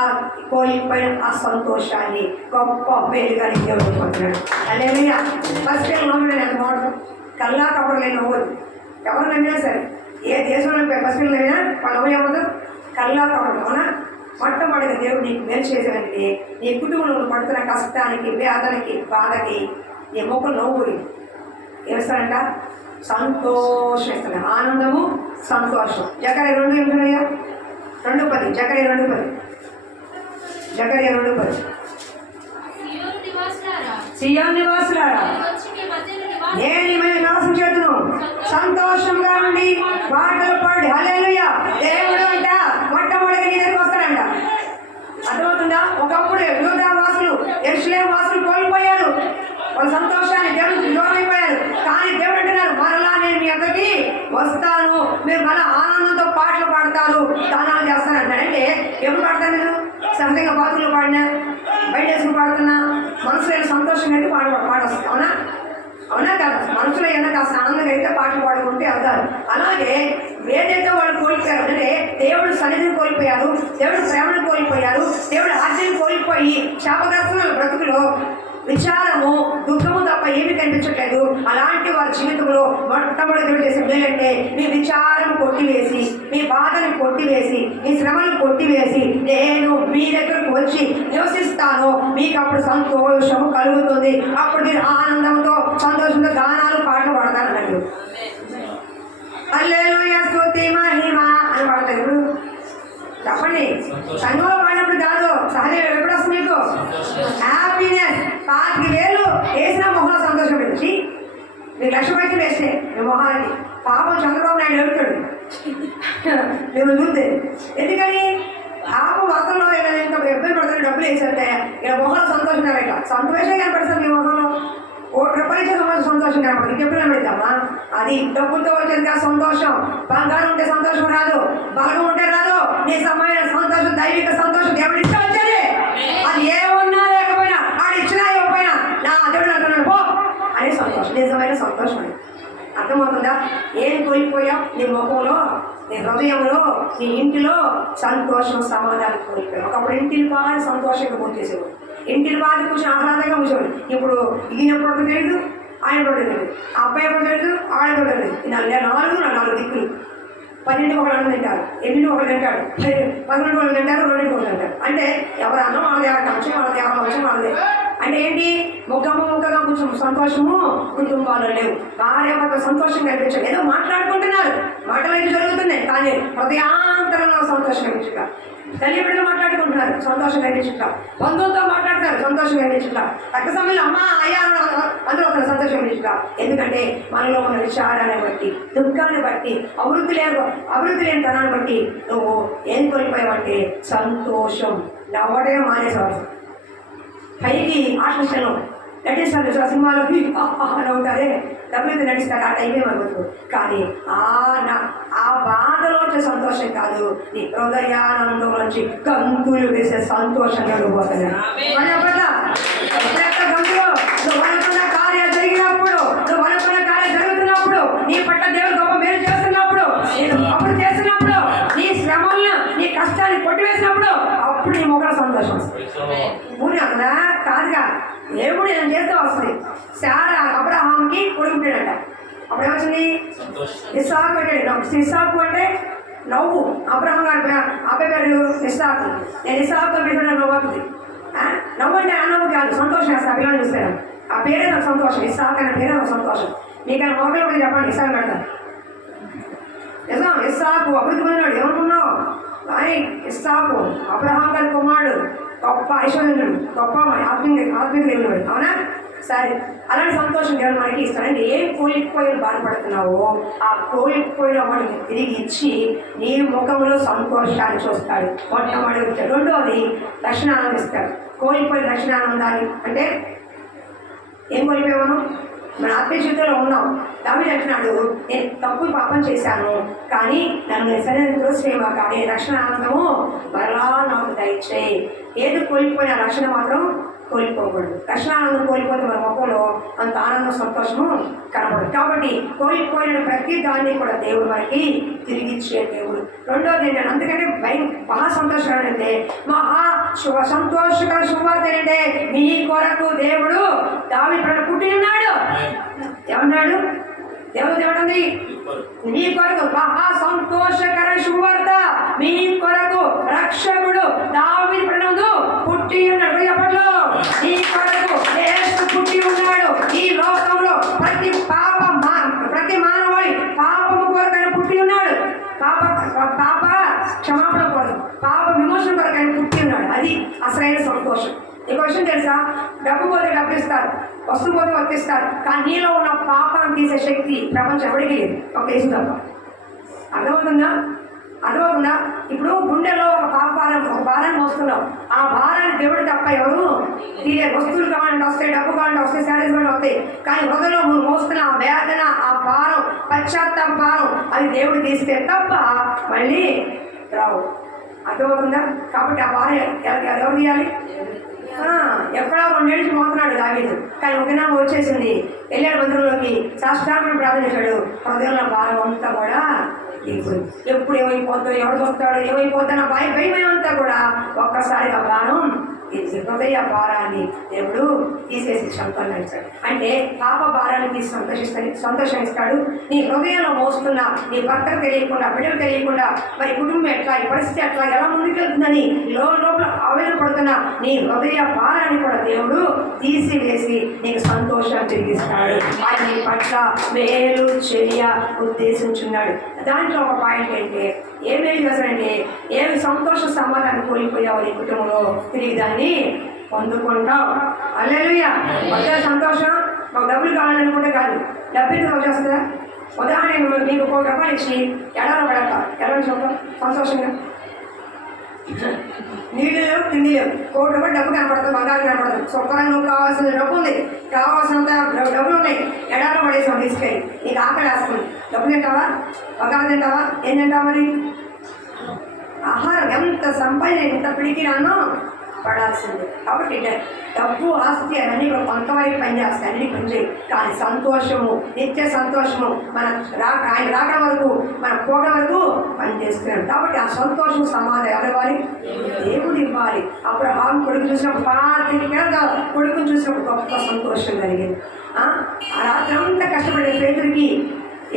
కోల్పోయిన ఆ సంతోషాన్ని గొప్ప పేరుగా దేవుడుకుంటున్నాడు. హల్లెలూయా. ఫస్ట్ నవ్వుడు ఎంత బాగుంటుంది, కల్లా కపడ లేని నవ్వదు. ఎవరు నమ్మినా సరే, ఏ దేశంలో ఫస్ట్ నమ్మినా వాళ్ళ నవ్వు ఏమవుతుంది? కల్లా కపడ. అవునా? మొట్టమొదటిగా దేవుడు నీకు మేలు చేసేదానికి, నీ కుటుంబంలో పడుతున్న కష్టానికి, వేదనకి, బాధకి నీ ముఖం నవ్వు పోయింది. ఏమిస్తాడంట? సంతోషం ఇస్తాడు. ఆనందము, సంతోషం. జకర్యా 2 ఏమిటయ్యా? 2:10. జకర్యా 2:10. జకర్యా 2:10. సియోను నివాసులారా, నేను ఈమెను నివాసం చేతును, సంతోషంగా ఉండి పాటలు పాడి. హల్లెలూయా. దేవుడు అంట మొట్టమొదటిగా నీ దగ్గరికి వస్తాడంట. అర్థమవుతుందా? ఒకప్పుడు యూదా వాసులు, యెరూషలేము వాసులు కోల్పోయారు వాళ్ళ సంతోషాన్ని, దేవుడికి దూరం అయిపోయారు. కానీ దేవుడు అంటున్నారు, మరలా నేను మీ అందరికి వస్తాను, మీరు మళ్ళీ ఆనందంతో పాటలు పాడతారు, దానాలు చేస్తాను అంటాడంటే ఎప్పుడు పాడతారు? మీరు సహజంగా బాతులు పాడినా, బయట వేసుకుని పాడుతున్నా, మనసులో సంతోషం అయితే పాడొస్తుంది. అవునా? అవునా కదా? మనసులో ఏదైనా కాస్త ఆనందంగా అయితే పాటలు పాడుకుంటే వెళ్తారు. అలాగే ఏదైతే వాళ్ళు కోల్పోయారు అంటే దేవుడు సన్నిధిని కోల్పోయారు, దేవుడు ప్రేమను కోల్పోయారు, దేవుడు ఆజ్ఞను కోల్పోయి శాపగ్రస్తమైన బ్రతుకులో విచారము దుఃఖము తప్ప ఏమీ కనిపించట్లేదు. అలాంటి వారి జీవితంలో మొట్టమొదటి దేవుడు చేసే మేలంటే మీ విచారం కొట్టివేసి, మీ బాధను కొట్టివేసి, మీ శ్రమను కొట్టివేసి నేను మీ దగ్గరకు వచ్చి నివసిస్తాను, మీకు అప్పుడు సంతోషము కలుగుతుంది. అప్పుడు మీరు ఆనందంతో సంతోషంతో గానాలు పాటలు పాడతారు అన్నట్టు. హల్లెలూయా స్తుతి మహిమ అని పాడతారు. ఇప్పుడు చెప్పండి, సంఘంలో పాడినప్పుడు కాదు, సహజ ఎప్పుడు వస్తుంది మీకు హ్యాపీనెస్. 5,000 వేసిన మొహంలో సంతోషం పెట్టి మీకు 1,00,000 వేస్తే మీ మొహానికి పాపం చంద్రబాబు నాయుడు ఎడుతాడు మేము చూస్తే. ఎందుకని పాపం వర్తంలో ఎంత ఇబ్బంది పడుతుంది, డబ్బులు వేసేస్తే ఇలా మొహంలో సంతోషం ఇట్లా సంతోషం కనపడుతుంది మీ మొహంలో. ₹1 ఇచ్చే సంతోషం కనపడుతుంది. ఇంకెప్పుడు పెడతామా? అది డబ్బులతో వచ్చేది కాదు సంతోషం. బంగారం ఉంటే సంతోషం రాదు, బలగం ఉంటే రాదు. నిజమైన సంతోషం, దైవిక సంతోషం దేవుడు ఇస్తే వచ్చేది. అది ఏమన్నా లేకపోయినా, ఆడు ఇచ్చినా ఇవ్వకపోయినా నా దేవుడు అంటున్నాడు పో అనే సంతోషం, నిజమైన సంతోషం. అని అర్థమవుతుందా? ఏం కోల్పోయావు? నీ ముఖంలో, నీ హృదయంలో, నీ ఇంటిలో సంతోషం, సమాధానం కోల్పోయావు. ఒకప్పుడు ఇంటిని బాగా సంతోషంగా పూర్తిసేవాడు, ఇంటిని బాగా కూర్చొని ఆహ్లాదంగా కూర్చోడు. ఇప్పుడు ఈయన ఎప్పుడు తెలియదు, ఆయన కూడా తెలియదు, అబ్బాయి ఎప్పుడు తెలియదు, ఆడ కూడా తెలియదు. 4 దిక్కులు. 12 ఒకళ్ళు అన్నం తింటారు, 8 ఒకళ్ళు తింటాడు, 11 ఒకళ్ళు తింటారు, 2 ఒకళ్ళు తింటారు. అంటే ఎవరు అన్నం వాళ్ళది, ఎవరు కంచం వాళ్ళది, ఎవరు వంశం వాళ్ళది. అంటే ఏంటి? ముక్కగా కొంచెం సంతోషము కుటుంబాలు లేవు. భార్య భర్త సంతోషం కనిపించారు, ఏదో మాట్లాడుకుంటున్నారు, మాటలు అయితే జరుగుతున్నాయి, కానీ హృదయాంతరంలో సంతోషం కనిపించట. తల్లి బిడ్డలు మాట్లాడుకుంటున్నారు, సంతోషం కనిపించట. బంధువులతో మాట్లాడతారు, సంతోషం కనిపించట. రక్త సమయంలో అమ్మ అయ్యా అందరూ ఒక సంతోషం కనిపించట. ఎందుకంటే మనలో ఉన్న విచారాన్ని బట్టి, దుఃఖాన్ని బట్టి, అభివృద్ధి లేని తనాన్ని బట్టి నువ్వు ఏం కోల్పోయావంటే సంతోషం. నవ్వడే మానేసేవారు. పైకి ఆశిష్టను నటిస్తారు, సినిమాలో అని ఉంటారే, డబ్బులైతే నటిస్తారు, ఆ టైమే మనకు. కానీ ఆ బాధలో వచ్చే సంతోషం కాదు, నీ హృదయానందం నుంచి గంతులు వేసే సంతోషంగా నువ్వు పోతున్నాయి. గంతులు నువ్వు అనుకున్న కార్యం జరిగినప్పుడు, నువ్వు అనుకున్న కార్యం జరుగుతున్నప్పుడు, నీ పట్ల దేవుడు గొప్ప మేలు చేస్తున్నప్పుడు, నేను అప్పుడు చేస్తున్నప్పుడు, నీ శ్రమలను, నీ కష్టాన్ని కొట్టివేసినప్పుడు, అప్పుడు నీ మొక్కల సంతోషం ఊరి అక్కడ కాదుగా. దేవుడు నేను చేస్తే వస్తుంది. శారా అబ్రహాంకి కొడుకు పుట్టాడట. అప్పుడు ఏమొచ్చింది? ఇస్సాకు పెట్టాడు. ఇస్సాకు అంటే నవ్వు. అబ్రహాం గారి అబ్బాయి గారు ఇస్సాకు. నేను ఇస్సాకు పెట్టిన నవ్వు అవుతుంది. నవ్వు అంటే ఆ నవ్వు కాదు, సంతోషం వేస్తా పిల్లలు చూస్తాను. ఆ పేరే నాకు సంతోషం. ఇస్సాకు అనే పేరే నాకు సంతోషం. మీకైనా మొదలు కూడా చెప్పండి, ఇస్సాకు పెడతాను. నిజం, ఇస్సాకు అభివృద్ధి పొందినాడు. ఏమనుకున్నావు? కానీ ఇస్సాకు అబ్రహాం గారి కుమారుడు, గొప్ప ఐశ్వర్యుడు, గొప్ప ఆత్మీయ దేవుడు. అవునా? సరే, అలాంటి సంతోషం దేవుడు మనకి ఇస్తాడంటే ఏం కోల్పోయిన బాధపడుతున్నావో ఆ కోల్పోయిన వాడికి తిరిగి ఇచ్చి నీ ముఖంలో సంతోషాన్ని చూస్తాడు. మొట్టమొదటి. రెండోది రక్షణానందం ఇస్తాడు. కోల్పోయిన రక్షణానందాన్ని అంటే ఏం కోల్పోయాను? మన ఆత్మీయ జీవితంలో ఉన్నాం. దావీదు అంటున్నాడు, నేను తప్పు పాపం చేశాను, కానీ నన్ను సరైన శ్రేమ కానీ రక్షణ ఆనందము మరలా నాకు దయచేయి. ఏది కోల్పోయిన రక్షణ మాత్రం కోల్పోకూడదు. రక్షణ ఆనందం కోల్పోతే మన ముఖంలో అంత ఆనందం, సంతోషము కనపడదు. కాబట్టి కోల్పోయిన ప్రతి దాన్ని కూడా దేవుడు మనకి తిరిగిచ్చే దేవుడు. రెండోది ఏంటంటే, అందుకంటే మహా సంతోషకరం అంటే, సంతోషకర శుభవార్త ఏంటంటే, నీ కొరకు దేవుడు దావీదు పుట్టి ఉన్నాడు. ఏమన్నాడు? దేవుడు నీ కొరకు మహా సంతోషకర శుభవార్త, మీ కొరకు రక్షకుడు దావీదు ప్రణుడు పుట్టి ఉన్నాడు. ఎప్పట్లో నీ కొరకు యేసు పుట్టి ఉన్నాడు. ఈ లోకంలో ప్రతి మానవాళి పాపము కొరకు పుట్టి ఉన్నాడు. పాప క్షమాపణ కొరకు, పాప విమోచన కొరకు ఆయన పుట్టి ఉన్నాడు. అది అసలైన సంతోషం. ఈ విషయం తెలుసా? డబ్బు పోతే డబ్బు ఇస్తారు, వస్తువు పోతే వర్తిస్తారు, కానీ నీలో ఉన్న పాపాన్ని తీసే శక్తి ప్రపంచం ఎవరికి లేదు, ఒక యేసు తప్ప. అర్థమవుతుందా? ఇప్పుడు గుండెలో ఒక భారాన్ని మోస్తున్నావు. ఆ భారాన్ని దేవుడు తప్ప ఎవరు తీరే. వస్తువులు కావాలంటే వస్తాయి, డబ్బు కావాలంటే వస్తాయి, శారీస్ కూడా వస్తాయి, కానీ హృదయంలో నువ్వు మోస్తున్న ఆ వేదన, ఆ భారం, పశ్చాత్తాప భారం, అది దేవుడు తీస్తే తప్ప మళ్ళీ రావు. అర్థమవుతుందా? కాబట్టి ఆ భారం ఎవరు తీయాలి? ఎక్కడో 2 ఏళ్ళు మోతున్నాడు దావీదు. కానీ ఒక దినం వచ్చేసింది, వెళ్ళాడు మందిరంలోకి, సాష్టాంగం ప్రార్థన చేశాడు. హృదయంలో భారం అంతా కూడా ఇప్పుడు ఎప్పుడు ఏమైపోతుందో, ఎవరు చూస్తాడో, ఏమైపోతుందో నా భయం అంతా కూడా ఒక్కసారిగా భారం ఇది హృదయ భారాన్ని దేవుడు తీసేసి సంతోషిస్తాడు. అంటే పాప భారాన్ని తీసి సంతోషిస్తాడు. నీ హృదయంలో మోస్తున్న నీ భర్తకు తెలియకుండా, బిడ్డకు తెలియకుండా, మరి కుటుంబం ఎట్లా, ఈ పరిస్థితి ఎట్లా, ఎలా ముందుకెళ్తుందని లోపల ఆవేదన పడుతున్న నీ హృదయ భారాన్ని కూడా దేవుడు తీసివేసి నీకు సంతోషాన్ని తిరిగిస్తాడు. ఆయన నీ పట్ల మేలు చేయ ఉద్దేశించున్నాడు. దాంట్లో ఒక పాయింట్ ఏంటి, ఏమేమి చేస్తాడంటే, ఏమి సంతోష సమాధానం కోల్పోయావు నీ కుటుంబంలో, తిరిగి దాన్ని పొందుకుంటావు. హల్లెలూయా. మొదటి సంతోషం మాకు డబ్బులు కావాలనుకుంటే కాదు, డబ్బులు వచ్చేస్తుందా? ఉదాహరణ మీకు ₹1 ఇచ్చి ఎడలో పడక ఎలా చూద్దాం సంతోషంగా, నీళ్ళు లేవు, తిండి లేవు, ₹1 డబ్బు కనపడుతుంది, బంగారం కనపడుతుంది, శుభ్రంగా నువ్వు కావాల్సిన డబ్బు ఉంది, కావాల్సినంత డబ్బులు ఉన్నాయి, ఎడాలో పడేసాం తీసుకెళ్ళి, నీకు ఆకలి వేస్తుంది. డబ్బు తింటావా, బంగారం తింటావా, ఏం తింటావా? మరి ఆహారం ఎంత సంపాదన, ఎంత పిడికిరానో పడాల్సిందే. కాబట్టి డబ్బు, ఆస్తి అవన్నీ కూడా కొంతవరకు పనిచేస్తాయి, అన్ని పనిచేయి. కానీ సంతోషము, నిత్య సంతోషము మన ఆయన రాకడ వరకు, మన పోగ వరకు పనిచేస్తున్నాడు. కాబట్టి ఆ సంతోషం సమాధానం ఎవరివ్వాలి? దేవుడు ఇవ్వాలి. అప్పుడు కొడుకు చూసినప్పుడు 25 ఏళ్ళ కొడుకుని చూసినప్పుడు గొప్ప సంతోషం కలిగింది. ఆ రాత్రి అంతా కష్టపడే పేదరికి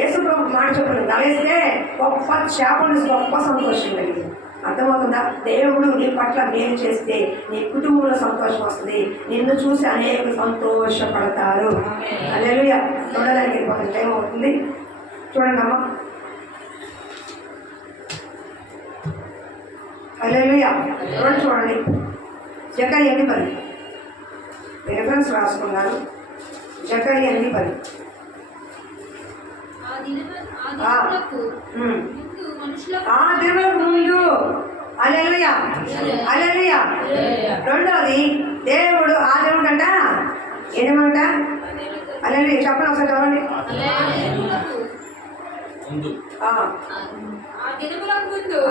యేసు ప్రభు మాట చెప్పిన కలిస్తే గొప్ప చేపలు గొప్ప సంతోషం కలిగింది. అర్థమవుతుందా? దేవుడు నీ పట్ల మేలు చేస్తే నీ కుటుంబంలో సంతోషం వస్తుంది, నిన్ను చూసి అనేక సంతోషపడతారు. హల్లెలూయా. చూడడానికి వెళ్ళిపోతుంది, టైం అవుతుంది. చూడండి అమ్మా. హల్లెలూయా. చూడండి జకర్యా 8:10 రెఫరెన్స్ రాసుకున్నారు. జకర్యా 8:10 ఆ దినములకు ముందు. హల్లెలూయా. హల్లెలూయా. రెండోది, దేవుడు ఆ దినముకంట ఏమంట? హల్లెలూయా. చెప్పండి ఒకసారి, చదవండి.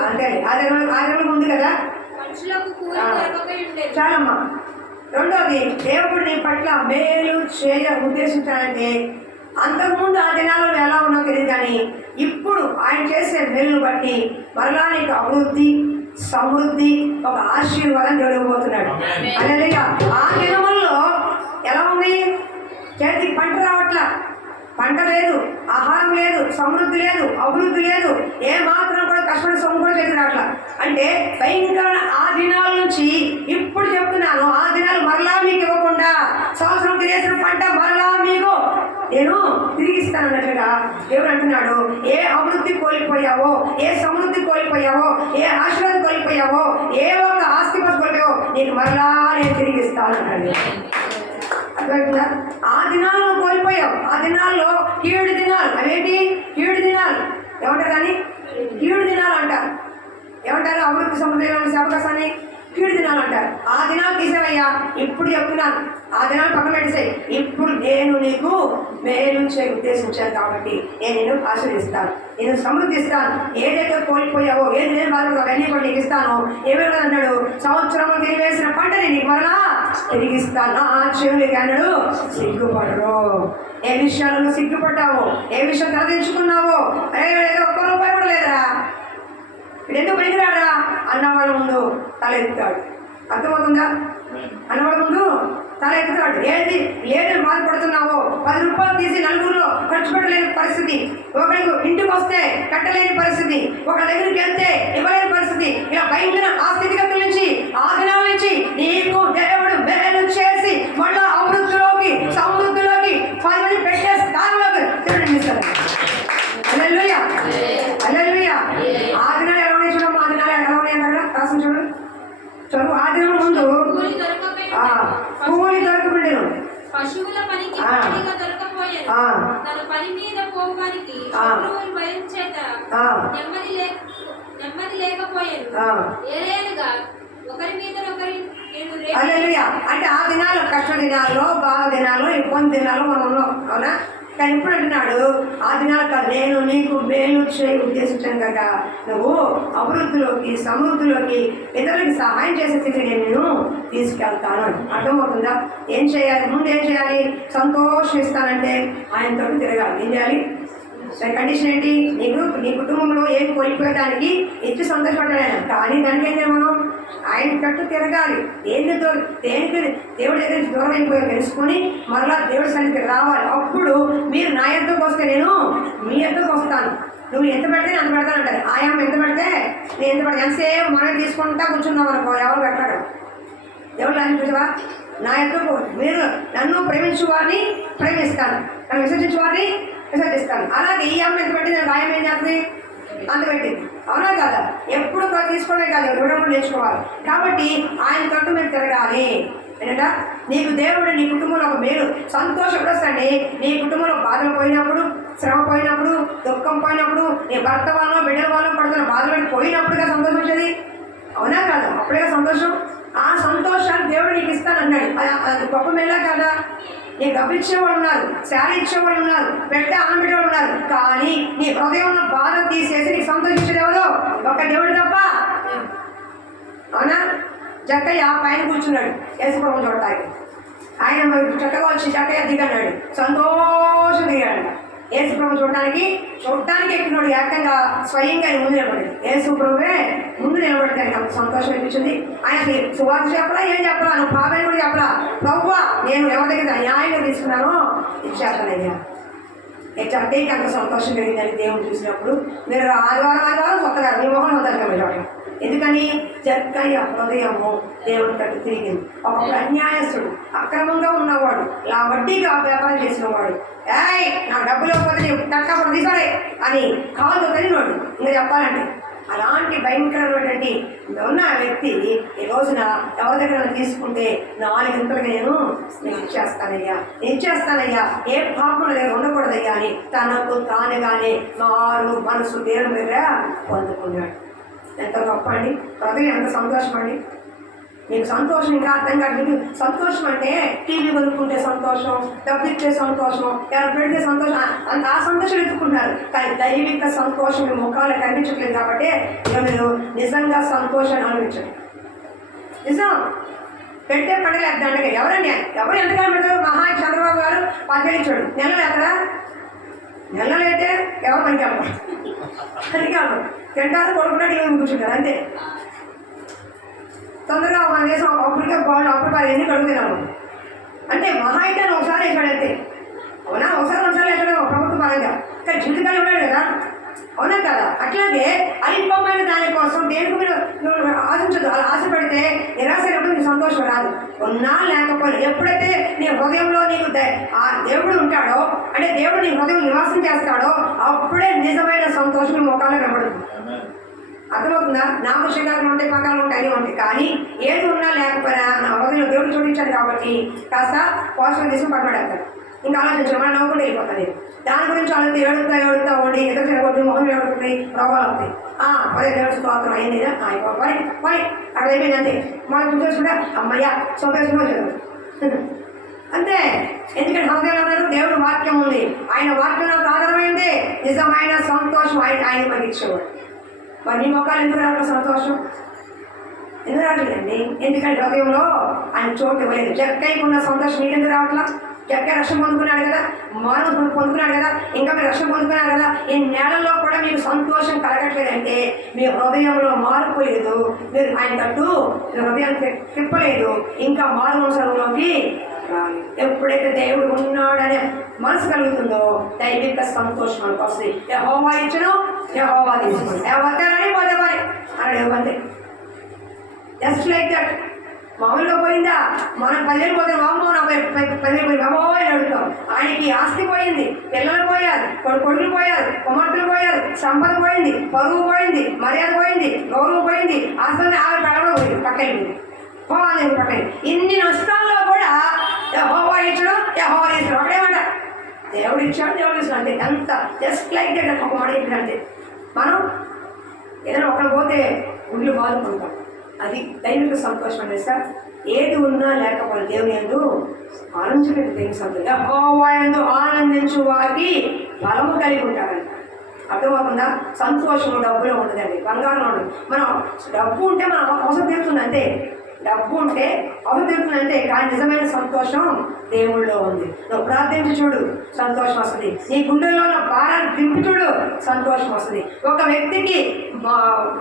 అంతే, ఆ దినములకు ముందు కదా. చాలమ్మా. రెండోది, దేవుడు నీ పట్ల మేలు చేయ ఉద్దేశించాలంటే, అంతకుముందు ఆ దినాలలో ఎలా ఉన్నో తెలియదు, కానీ ఇప్పుడు ఆయన చేసే మేలును బట్టి మరలా నీకు అభివృద్ధి, సమృద్ధి, ఒక ఆశీర్వాదం జరగబోతున్నాడు. హల్లెలూయా. ఆ దినముల్లో ఎలా ఉంది? చేతికి పంట రావట్లా, పంట లేదు, ఆహారం లేదు, సమృద్ధి లేదు, అభివృద్ధి లేదు, ఏ మాత్రం కూడా కష్టపడి సొమ్ము కూడా చేసి రావట్లా. అంటే భయంకరమైన ఆ దినాల నుంచి ఇప్పుడు చెప్తున్నాను, ఆ దినాలు మరలా మీకు ఇవ్వకుండా, సంవత్సరం తినేసిన పంట మరలా మీకు నేను తిరిగిస్తాను అన్నట్లుగా దేవుడు అంటున్నాడు. ఏ అభివృద్ధి కోల్పోయావో, ఏ సమృద్ధి కోల్పోయావో, ఏ ఆశీర్వాదం కోల్పోయావో, ఏ ఒక్క ఆస్తిపాటు కోల్పోయావో నీకు మరలా నేను తిరిగిస్తాను అన్నాడు. అర్థమవుతుందా? ఆ దినాలను కోల్పోయావు. ఆ దినాల్లో కీడు దినాలు. అవేంటి కీడు దినాలు? ఏమంటారు కానీ కీడు దినాలు అంటారు. ఏమంటారు? అభివృద్ధి సమృద్ధి అవకాశాన్ని కీడు దినాలు అంటారు. ఆ దినాలు తీసేవయ్యా, ఇప్పుడు చెప్తున్నాను, ఆ దినాలు పక్కన పెట్టేసాయి. ఇప్పుడు నేను నీకు మేలు చేయ ఉద్దేశించాను కాబట్టి నేను నిన్ను ఆశీర్వదిస్తాను, నేను సమృద్ధిస్తాను. ఏదైతే కోల్పోయావో, ఏది నేను బాధపడవు అవన్నీ కూడా నీకు ఇస్తాను. ఏమేమి అన్నాడు? సంవత్సరం తిరిగేసిన పంటని నీకు మరలా తిరిగిస్తాను. నా చెవులకి అన్నాడు సిగ్గుపడరు. ఏ విషయాలను సిగ్గుపడ్డావో, ఏ విషయం తలదించుకున్నావో, ₹1 కూడా లేదురా, ఎందుకు పనికిరాడా అన్నవాళ్ళ ముందు తలెత్తాడు. అర్థమవుతుందా? అన్నవాళ్ళ ముందు తలెత్తుతాడు. ఏది లేదని బాధపడుతున్నావో ₹10 తీసి నలుగురిలో ఖర్చు పెట్టలేని పరిస్థితి, ఒకరికి ఇంటికి వస్తే కట్టలేని పరిస్థితి, ఒక దగ్గరికి వెళ్తే ఇవ్వలేని పరిస్థితి, ఇలా భయంకర ఆ స్థితిగతుల నుంచి, ఆ దినాల నుంచి నీకు దేవుడు మేలు చేసి మళ్ళా అభివృద్ధిలోకి, సమృద్ధిలోకి 10 మంది పెట్టే స్థానంలోకి తిరిగిస్తాడు. హల్లెలూయా. హల్లెలూయా. ఆ దినాలు ఎలా ఉన్నాయి చూడమ్మా, ఆ దినాలు ఎలా ఉన్నాయి అంటారా? రాసం చూడు, చదువు. ఆ దినం ముందు కూలి దొరకబడేను, పశువుల పనికి పనిగా దొరకపోయేను, తన పని మీద పోవడానికి శత్రువుల భయం చేత నెమ్మది లేకపోయేను. ఏలేనుగా ఒకరి మీద ఒకరి. హల్లెలూయా. అంటే ఆ దినాల్లో, కష్ట దినాల్లో, బాధ దినాల్లో, ఇబ్బంది దినాల్లో మనం ఉన్నాం, అవునా? కానీ ఇప్పుడు అంటున్నాడు ఆ దినాలు కాదు, నేను నీకు మేలు చేయ ఉద్దేశించాను కదా, నువ్వు అభివృద్ధిలోకి సమృద్ధిలోకి ఇతరులకి సహాయం చేసే స్థితికి నేను తీసుకెళ్తాను. అర్థమవుతుందా? ఏం చేయాలి? ముందు ఏం చేయాలి? సంతోషం ఇస్తానంటే ఆయనతో తిరగాలి. ఏం చేయాలి? కండిషన్ ఏంటి? నీ కుటుంబంలో ఏం కోల్పోయేదానికి ఇచ్చి సంతోషపడ్డాడు. కానీ దానికి ఏం మనం ఆయన కట్టు తిరగాలి. దేనికి దేవుడి దగ్గర నుంచి దూరం అయిపోయి తెలుసుకొని మరలా దేవుడి సన్నిధికి రావాలి. అప్పుడు మీరు నా ఎద్దుకు వస్తే నేను మీ ఎద్దుకు వస్తాను. నువ్వు ఎంత పెడితే నేను అంత పెడతాను అంటారు. ఆయమ్మ ఎంత పెడితే నేను ఎంత పెడతాను. ఎంతసేపు మనం తీసుకుంటా కూర్చున్నాం అనుకో, ఎవరు పెట్టాడు? ఎవరు అని చూసావా? నా ఎద్దుకు మీరు నన్ను ప్రేమించు వారిని ప్రేమిస్తాను, నన్ను విసర్జించు వారిని విసర్జిస్తాను. అలాగే ఈ అమ్మ ఎంత పెట్టింది, ఆయన ఏం చేస్తుంది? అంత పెట్టింది. అవునా కదా? ఎప్పుడు తీసుకోవడమే కాదు, ఇవ్వడం నేర్చుకోవాలి. కాబట్టి ఆయన తట్టు మీరు తిరగాలి. ఏంటంటే నీకు దేవుడు నీ కుటుంబంలో ఒక మేలు సంతోషం వస్తుంది. నీ కుటుంబంలో బాధలు పోయినప్పుడు, శ్రమ పోయినప్పుడు, దుఃఖం పోయినప్పుడు, నీ భర్త వల్ల బిడ్డల వల్ల పడుతున్న బాధలు పోయినప్పుడుగా సంతోషం వచ్చేది. అవునా కదా? అప్పుడే సంతోషం. ఆ సంతోషాన్ని దేవుడు నీకు ఇస్తానన్నాడు. అది గొప్ప మేళా కదా? నీకు డబ్బు ఇచ్చేవాళ్ళు ఉన్నారు, శారీ ఇచ్చేవాళ్ళు ఉన్నారు, పెట్టే అన్నం పెట్టేవాళ్ళు ఉన్నారు. కానీ నీ హృదయంలో బాధ తీసేసి నీకు సంతోషించేది ఎవరు? ఒక దేవుడు తప్ప. అవునా? జక్కయ్య పైన కూర్చున్నాడు యేసుప్రభుని చూడటానికి. ఆయన చక్కగా వచ్చి జక్కయ్య దిగన్నాడు, సంతోషం దిగాడంట. యేసుప్రభు చూడటానికి ఎక్కినాడు. ఏకంగా స్వయంగా ఆయన ముందు నిలబడింది. యేసుప్రభువే ముందు నిలబడితే ఆయనకు అంత సంతోషం అనిపించింది. ఆయనకి సువార్త చెప్పలా, ఏం చెప్పలా, నువ్వు పాపని కూడా చెప్పలా. ప్రభువా నేను ఎవరి దగ్గర న్యాయంగా తీసుకున్నానో ఇచ్చేస్తానయ్యా. చక్కయ్యకి అంత సంతోషం కలిగిందని దేవుడు చూసినప్పుడు మీరు ఆదివారం కొత్తగా మీ మొహం వదలగా వెళ్ళాడు. ఎందుకని? జక్కయ్య హృదయము దేవుడి తట్టు తిరిగింది. ఒకప్పుడు అన్యాయస్తుడు, అక్రమంగా ఉన్నవాడు, ఇలా వడ్డీగా వ్యాపారం చేసినవాడు, నా డబ్బులు పోతే తట్టప్పుడు తీసాడే అని కాదు తెలియనోడు. ఇంకా చెప్పాలంటే అలాంటి భయంకరమైనటువంటి ఉన్న వ్యక్తి ఈ రోజున ఎవరి దగ్గర తీసుకుంటే 4 గంటలుగా నేను ఇచ్చేస్తానయ్యా, ఏ పాపం దగ్గర ఉండకూడదయ్యా అని తనకు తానుగానే మారు మనసు దేవుడి దగ్గర పొందుకున్నాడు. ఎంత గొప్ప అండి! హృదయం ఎంత సంతోషం అండి! నీకు సంతోషం ఇంకా అర్థం కాదు. నీకు సంతోషం అంటే టీవీ కొనుక్కుంటే సంతోషం, డబ్బు ఇచ్చే సంతోషం, ఎవరు పెడితే సంతోషం, ఆ సంతోషం ఎత్తుకుంటున్నారు. కానీ దైవిక సంతోషం మీ ముఖాలు కనిపించట్లేదు. కాబట్టి ఇక మీరు నిజంగా సంతోషాన్ని అనుభవించండి. నిజం పెట్టే పండుగ దండగా ఎవరు ఎంతకాలం పెడతారు? మహా చంద్రబాబు గారు 10 ఇచ్చాడు. నెలలు ఎక్కడ? నెలలు అయితే ఎవరు పనికాలి పనికాలి తింటారు, కొడుకున్నా టీవీ కూర్చుంటారు అంతే. తొందరగా మన దేశం అప్పటికే బాగుండు, అప్పుడు ఎన్ని కడుగుతున్నాము అంటే మహా అయితే ఒకసారి వేసాడు అంతే. అవునా? ఒకసారి వేసాడు ప్రభుత్వ పరంగా. కానీ జీవితకాలం ఉన్నాడు కదా. అవునా కదా? అట్లాగే అల్పమైన దానికోసం దేనికి మీరు ఆశించదు. అలా ఆశ పెడితే నిరాశైనప్పుడు నీకు సంతోషం రాదు. ఉన్నా లేకపోయినా ఎప్పుడైతే నీ హృదయంలో నీకు ఆ దేవుడు ఉంటాడో, అంటే దేవుడు నీ హృదయం నివాసం చేస్తాడో, అప్పుడే నిజమైన సంతోషం నీ ముఖాల్లో కనబడుతుంది. అర్థమవుతుందా? నాకు శిఖరాలు ఉంటాయి, పకాలు ఉంటాయి, అన్నీ ఉంటాయి. కానీ ఏది ఉన్నా లేకపోయినా నా హృదయంలో దేవుడు చూడించాడు కాబట్టి కాస్త పోషణ తీసుకుని పక్కబడతాడు. ఇంకా ఆలోచించాను, మనం నవ్వుకుంటూ వెళ్ళిపోతాను. నేను దాని గురించి ఆలోచన ఏడుతా ఉండి ఎదురు చెడగొట్టి మొహం ఏడుతుంది, రోగాలు అవుతాయి. అదే దేవుడు స్తోత్రం అయింది పని అక్కడ అయిపోయింది అంతే. మనం చూసుకుంటే అమ్మయ్య సంతోషంగా చదువు అంతే. ఎందుకంటే హృదయంలో ఉన్నారు, దేవుడు వాక్యం ఉంది, ఆయన వాక్యం నాకు ఆధారమైంది. నిజమైన సంతోషం ఆయన మనకి ఇచ్చేవాడు. మరి నీ మొక్కలు ఎందుకు రావడం సంతోషం? ఎందుకు రావట్లేదండి? ఎందుకంటే హృదయంలో ఆయన చోటు ఇవ్వలేదు. జక్కయ్యకున్న సంతోషం నీకెందుకు రావట్లా? జక్కయ్య రక్షణ పొందుకున్నాడు కదా, మానవ పొందుకున్నాడు కదా, ఇంకా మీరు రక్షణ పొందుకున్నారు కదా. ఈ నేలలో కూడా మీకు సంతోషం కలగట్లేదంటే మీ హృదయంలో మార్పు లేదు. మీరు ఆయన తట్టు హృదయాన్ని తిప్పలేదు, ఇంకా మారు మనసులోకి ఎప్పుడైతే దేవుడు ఉన్నాడనే మనసు కలుగుతుందో దైవిక సంతోషం మనకు వస్తుంది. యెహోవా ఇచ్చును, యెహోవా తీసుకుని ఎవరిని పోదేవారి అన్నాడు. ఇవ్వండి జస్ట్ లైక్ దట్. మామూలుగా పోయిందా? మనం 10,000 పోతే మామూలు 10,000 పోయింది బాబో అని అడుగుతాం. ఆయనకి ఆస్తి పోయింది, పిల్లలు పోయారు, కొడుకులు పోయారు, కుమార్తెలు పోయారు, సంపద పోయింది, పరువు పోయింది, మర్యాద పోయింది, గౌరవం పోయింది, ఆస్తి ఆవిడ పడవ పోయింది, పక్కన పోవాలి పక్కన. ఇన్ని నష్టాల్లో కూడా యెహోవా ఇచ్చడం, యెహోవా తీసుకోవడం ఒకటేమాట. దేవుడు ఇచ్చాడు, దేవుడు ఇస్తాడు అంతే. ఎంత జస్ట్ లైక్ దట్ ఒక మాట చెప్పినంతే. మనం ఏదైనా ఒకరు పోతే గుళ్ళు బాదుకుంటాం. అది దైవిక సంతోషం అనేది సార్. ఏది ఉన్నా లేకపోతే దేవుని యందు ఆనందించలేదు. దేవుని సంతోషం యెహోవా యందు ఆనందించు వారికి బలము కలిగి ఉంటారంట. అర్థమవుతుందా? సంతోషము డబ్బులో ఉండదండి, బంగారంలో ఉండదు. మనం డబ్బు ఉంటే మనం అవసరం తీరుతుంది అంతే, డబ్బు ఉంటే అవసరం తీరుతుంది అంతే. కానీ నిజమైన సంతోషం దేవుళ్ళో ఉంది. నువ్వు ప్రార్థించి చూడు, సంతోషం వస్తుంది. నీ గుండెల్లో ఉన్న భారాన్ని దింపి చూడు, సంతోషం వస్తుంది. ఒక వ్యక్తికి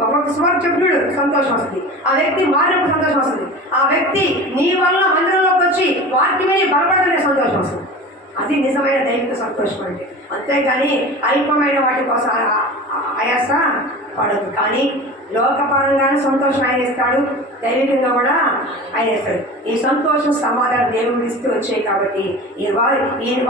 ఒక స్వరం చెప్పుడు, సంతోషం వస్తుంది. ఆ వ్యక్తి మారినప్పుడు సంతోషం వస్తుంది. ఆ వ్యక్తి నీ వల్ల మందిరంలోకి వచ్చి వాటి మీద బలపడనే సంతోషం వస్తుంది. అది నిజమైన దైవిక సంతోషం అంటే. అంతేగాని అల్పమైన వాటి కోసం ఆయాస పడదు. కానీ లోకపరంగానే సంతోషం ఆయన ఇస్తాడు, దైవికంగా కూడా ఆయన ఇస్తాడు. ఈ సంతోషం సమాధానం దేవుడు ఇస్తూ వచ్చాయి. కాబట్టి ఈ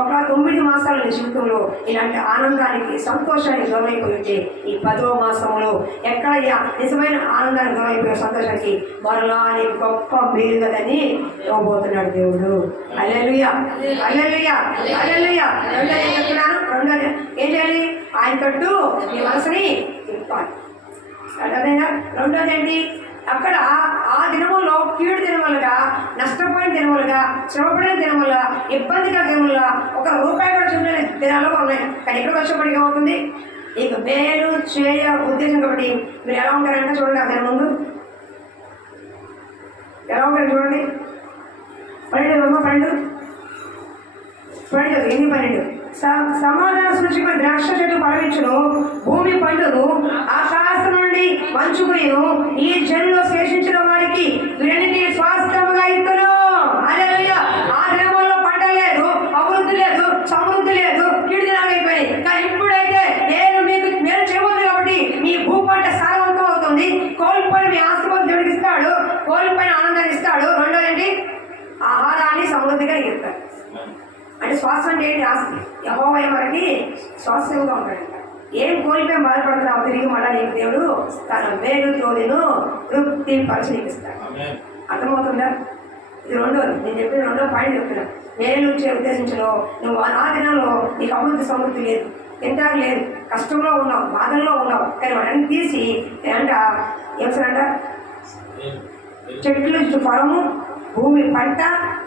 ఒక 9 మాసాల జీవితంలో ఇలాంటి ఆనందానికి సంతోషానికి దూరమైపోయి ఉంటే ఈ 10వ మాసంలో ఎక్కడ నిజమైన ఆనందానికి దూరమైపోయే సంతోషానికి మరలా నీకు గొప్ప మేలు కదని ఇవ్వబోతున్నాడు దేవుడు. హల్లెలూయా, హల్లెలూయా, హల్లెలూయా. రెండోది ఏం చెప్తున్నాను? రెండోది ఏం చేయాలి? ఆయన తట్టు నీ మనసుని తిప్పాలి. అదేనా? రెండోది ఏంటి? అక్కడ ఆ దినముల్లో కీడు దినములుగా, నష్టపోయిన దినములుగా, శ్రమపడిన దినముల, ఇబ్బందిగా దినముల, ఒక రూపాయి కూడా చూడలేని దినాలు ఉన్నాయి. కానీ ఇక్కడ వచ్చేప్పటికి ఏమవుతుంది? నీకు మేలు చేయ ఉద్దేశం. కాబట్టి మీరు ఎలా ఉంటారంటే చూడండి, ఆ దినం ముందు ఎలా ఉంటారు చూడండి. 12 సమాధాన సూచిక ద్రాక్ష చెట్టు ఫలమిచ్చును, భూమి పండును, ఆకాశం నుండి మంచుకును, ఈ జన్లో శేషించిన వారికి వీరనికి స్వాస్థ్యముగా ఇస్తును. హల్లెలూయా. ఆ దినముల్లో పంట లేదు, అభివృద్ధి లేదు, సమృద్ధి లేదు, కీడు దినాలు అయిపోయాయి. కానీ ఇప్పుడైతే నేను మీకు మేలు చేయబోతుంది కాబట్టి మీ భూ పంట సారవంతం అవుతుంది. కోల్పోయిన మీ ఆస్తిపతి దేవుడికి ఇస్తాడు, కోల్పోయిన ఆనందాన్ని ఇస్తాడు. రెండోది ఏంటి? ఆహారాన్ని సమృద్ధిగా ఇస్తాడు. అంటే శ్వాస అంటే ఏంటి? ఆస్తి. యెహోవా మనకి స్వాస్థ్యంగా ఉంటాడంట. ఏం కోల్పోయి బాధపడుతున్నావు తిరిగి మళ్ళీ నీకు దేవుడు తన మేలుతో నేను తృప్తి పరిచి నీకు ఇస్తాడు. అర్థమవుతుందా? ఇది రెండోది. నేను చెప్పిన రెండో పాయింట్ చెప్తున్నా. మేలు ఉద్దేశించలో నువ్వు ఆ దినంలో నీకు అభివృద్ధి సమృద్ధి లేదు, తింటారు లేదు, కష్టంలో ఉన్నావు, బాధల్లో ఉన్నావు. కానీ వాటిని తీసి అంట ఏమంట? చెట్లు ఫలము, భూమి పంట,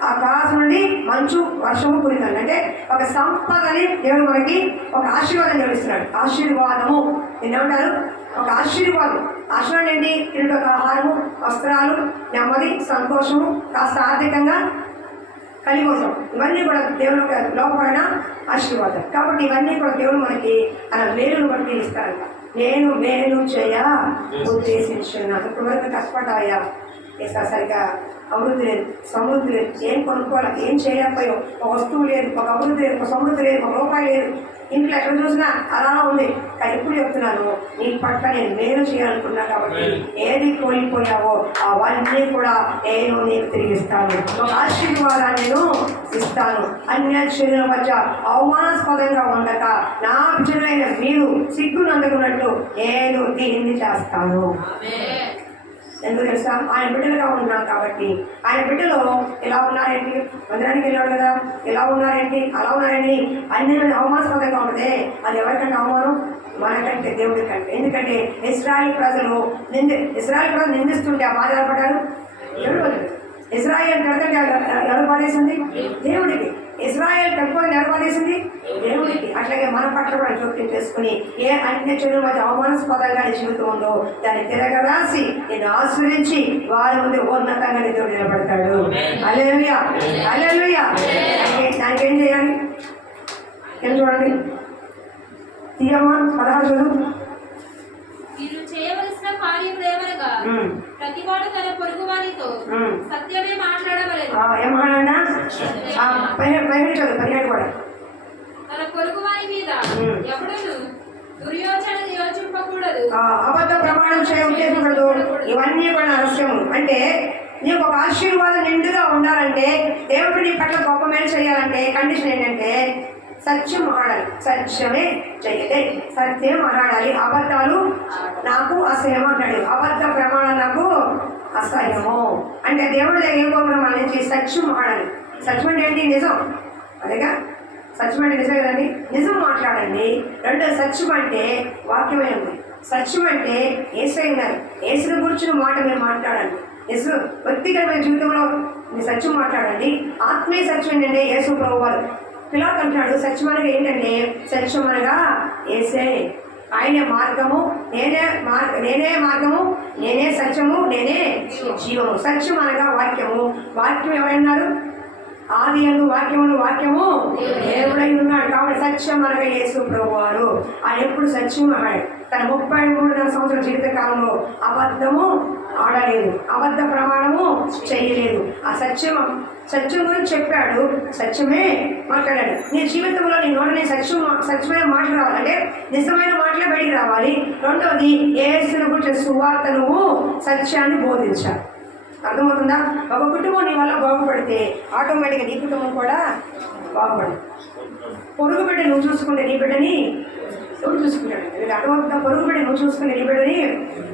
ఆకాశం నుండి మంచు వర్షము కురితాడు. అంటే ఒక సంపదని దేవుడు మనకి ఒక ఆశీర్వాదం చూపిస్తున్నాడు. ఆశీర్వాదము ఏమంటారు? ఒక ఆశీర్వాదం. ఆశీర్వాదం ఏంటి? తినక ఆహారము, వస్త్రాలు, నెమ్మది, సంతోషము, కాస్త ఆర్థికంగా కలిగి ఉంటాం. ఇవన్నీ కూడా దేవుని లోపమైన ఆశీర్వాదం. కాబట్టి ఇవన్నీ కూడా దేవుడు మనకి అలా మేలును బట్టి ఇస్తారంట. నేను మేలు చేయ ఉద్దేశించున్నాను. ఇప్పుడు వరకు కష్టపడ్డాయా, సరిగా అభివృద్ధి లేదు, సమృద్ధి లేదు, ఏం కొనుక్కోవాలి, ఏం చేయలేకపోయావు, ఒక వస్తువు లేదు, ఒక అభివృద్ధి లేదు, ఒక సమృద్ధి లేదు, ఒక రూపాయి లేదు, ఇంట్లో ఎక్కడ చూసినా అలా ఉంది. కానీ ఎప్పుడు చెప్తున్నాను, నీ పట్ల నేను మేలు చేయాలనుకున్నా. కాబట్టి ఏది కోల్పోయావో అవన్నీ కూడా నేను నీకు తిరిగిస్తాను. ఒక ఆశీర్వాదాన్ని నేను ఇస్తాను. అన్య శరీర మధ్య అవమానాస్పదంగా ఉండక నా విజయులైన మీరు సిగ్గునందుకున్నట్లు నేను దీన్ని చేస్తాను. ఎందుకు తెలుసా? ఆయన బిడ్డలుగా ఉన్నాం కాబట్టి. ఆయన బిడ్డలో ఎలా ఉన్నారేంటి? మందిరానికి వెళ్ళాడు కదా, ఎలా ఉన్నారేంటి, అలా ఉన్నారని అన్ని అవమానాస్పదంగా ఉంటుంది. అది ఎవరికంటే అవమానం? మనకంటే, దేవుడి కంటే. ఎందుకంటే ఇశ్రాయేల్ ప్రజలు నిందిస్తుంటే ఆ బాధ పడ్డారు దేవుడు. ఇశ్రాయేల్ పెడతంటే ఎవరు బాధేసింది? దేవుడికి. ఇశ్రాయేల్ పెట్టుకొని ఎవరు బాధేసింది? దేవుడికి. అట్లాగే మన పట్ల కూడా జోక్యం చేసుకుని ఏ అన్య చెడు మధ్య అవమానాస్పదంగా జీవితం ఉందో దాన్ని తిరగరాసి నేను ఆశ్రయించి వారి ముందు ఉన్నతంగా దేవుడు నిలబడతాడు. హల్లెలూయా, హల్లెలూయా. దానికి ఏం చేయాలి? ఏం చూడండి, తీయమ్మ 16. మీరు చేయవలసిన కార్యం ఏమనగా ప్రతివాడు తన పొరుగు వారితో సత్యమే మాట్లాడవలెను. ఏం మాట్లాడినా 17 కూడా తన పొరుగు వారి మీద ఎవడును దుర్యోచన యోచింపకూడదు, అబద్ధ ప్రమాణం చేయ ఉద్దేశించకూడదు. ఇవన్నీ కూడా రహస్యము. అంటే నీకు ఒక ఆశీర్వాదం నిండుగా ఉండాలంటే, దేవుడు నీ పట్ల గొప్ప మేలు చేయాలంటే కండిషన్ ఏంటంటే సత్యం ఆడాలి, సత్యమే చెయ్యలే, సత్యం ఆడాలి. అబద్ధాలు నాకు అసహ్యం అంటాడు. అబద్ధ ప్రమాణం నాకు అసహ్యము అంటే దేవుడి దగ్గర ఏం కోపం మన నుంచి సత్యం ఆడాలి. సత్యం అంటే ఏంటి? నిజం. అదేగా సత్యం అంటే నిజం కదండి. నిజం మాట్లాడండి. రెండో సత్యం అంటే వాక్యమే ఉంది. సత్యం అంటే యేసయ్య ఉన్నారు. యేసుని గురించిన మాట మీరు మాట్లాడండి. యేసు వ్యక్తిగతమైన జీవితంలో మీ సత్యం మాట్లాడండి. ఆత్మీయ సత్యం ఏంటంటే యేసు ప్రభు వారు పిలాతు అంటున్నాడు, సత్యం అనగా ఏంటంటే, సత్యం అనగా యేసే, ఆయనే మార్గము, నేనే మార్గము, నేనే సత్యము, నేనే జీవము. సత్యం అనగా వాక్యము. వాక్యం ఎవరైనారు? ఆది యందు వాక్యము దేవుడై ఉన్నాడు. కాబట్టి సత్యం అనగా యేసు ప్రభు వారు. ఆయన ఎప్పుడు సత్యం అన్నాడు. తన 33 సంవత్సరాల జీవిత కాలంలో అబద్ధము ఆడలేదు, అబద్ధ ప్రమాణము చేయలేదు. ఆ సత్యం గురించి చెప్పాడు, సత్యమే మాట్లాడాడు. నీ జీవితంలో నీ నోట సత్యమైన మాటలు రావాలంటే నిజమైన మాటలే బయటికి రావాలి. రెండవది, యేసుని గురించి సువార్త నువ్వు సత్యాన్ని బోధించాలి. అర్థమవుతుందా? ఒక కుటుంబం నీ వల్ల బాగుపడితే ఆటోమేటిక్గా నీ కుటుంబం కూడా బాగుపడదు. పొరుగు బిడ్డ నువ్వు చూసుకుంటే నీ బిడ్డని ఎవరు చూసుకుంటాడు? అర్థమవుతుందా? పొరుగు బిడ్డ నువ్వు చూసుకునే నీ బిడ్డని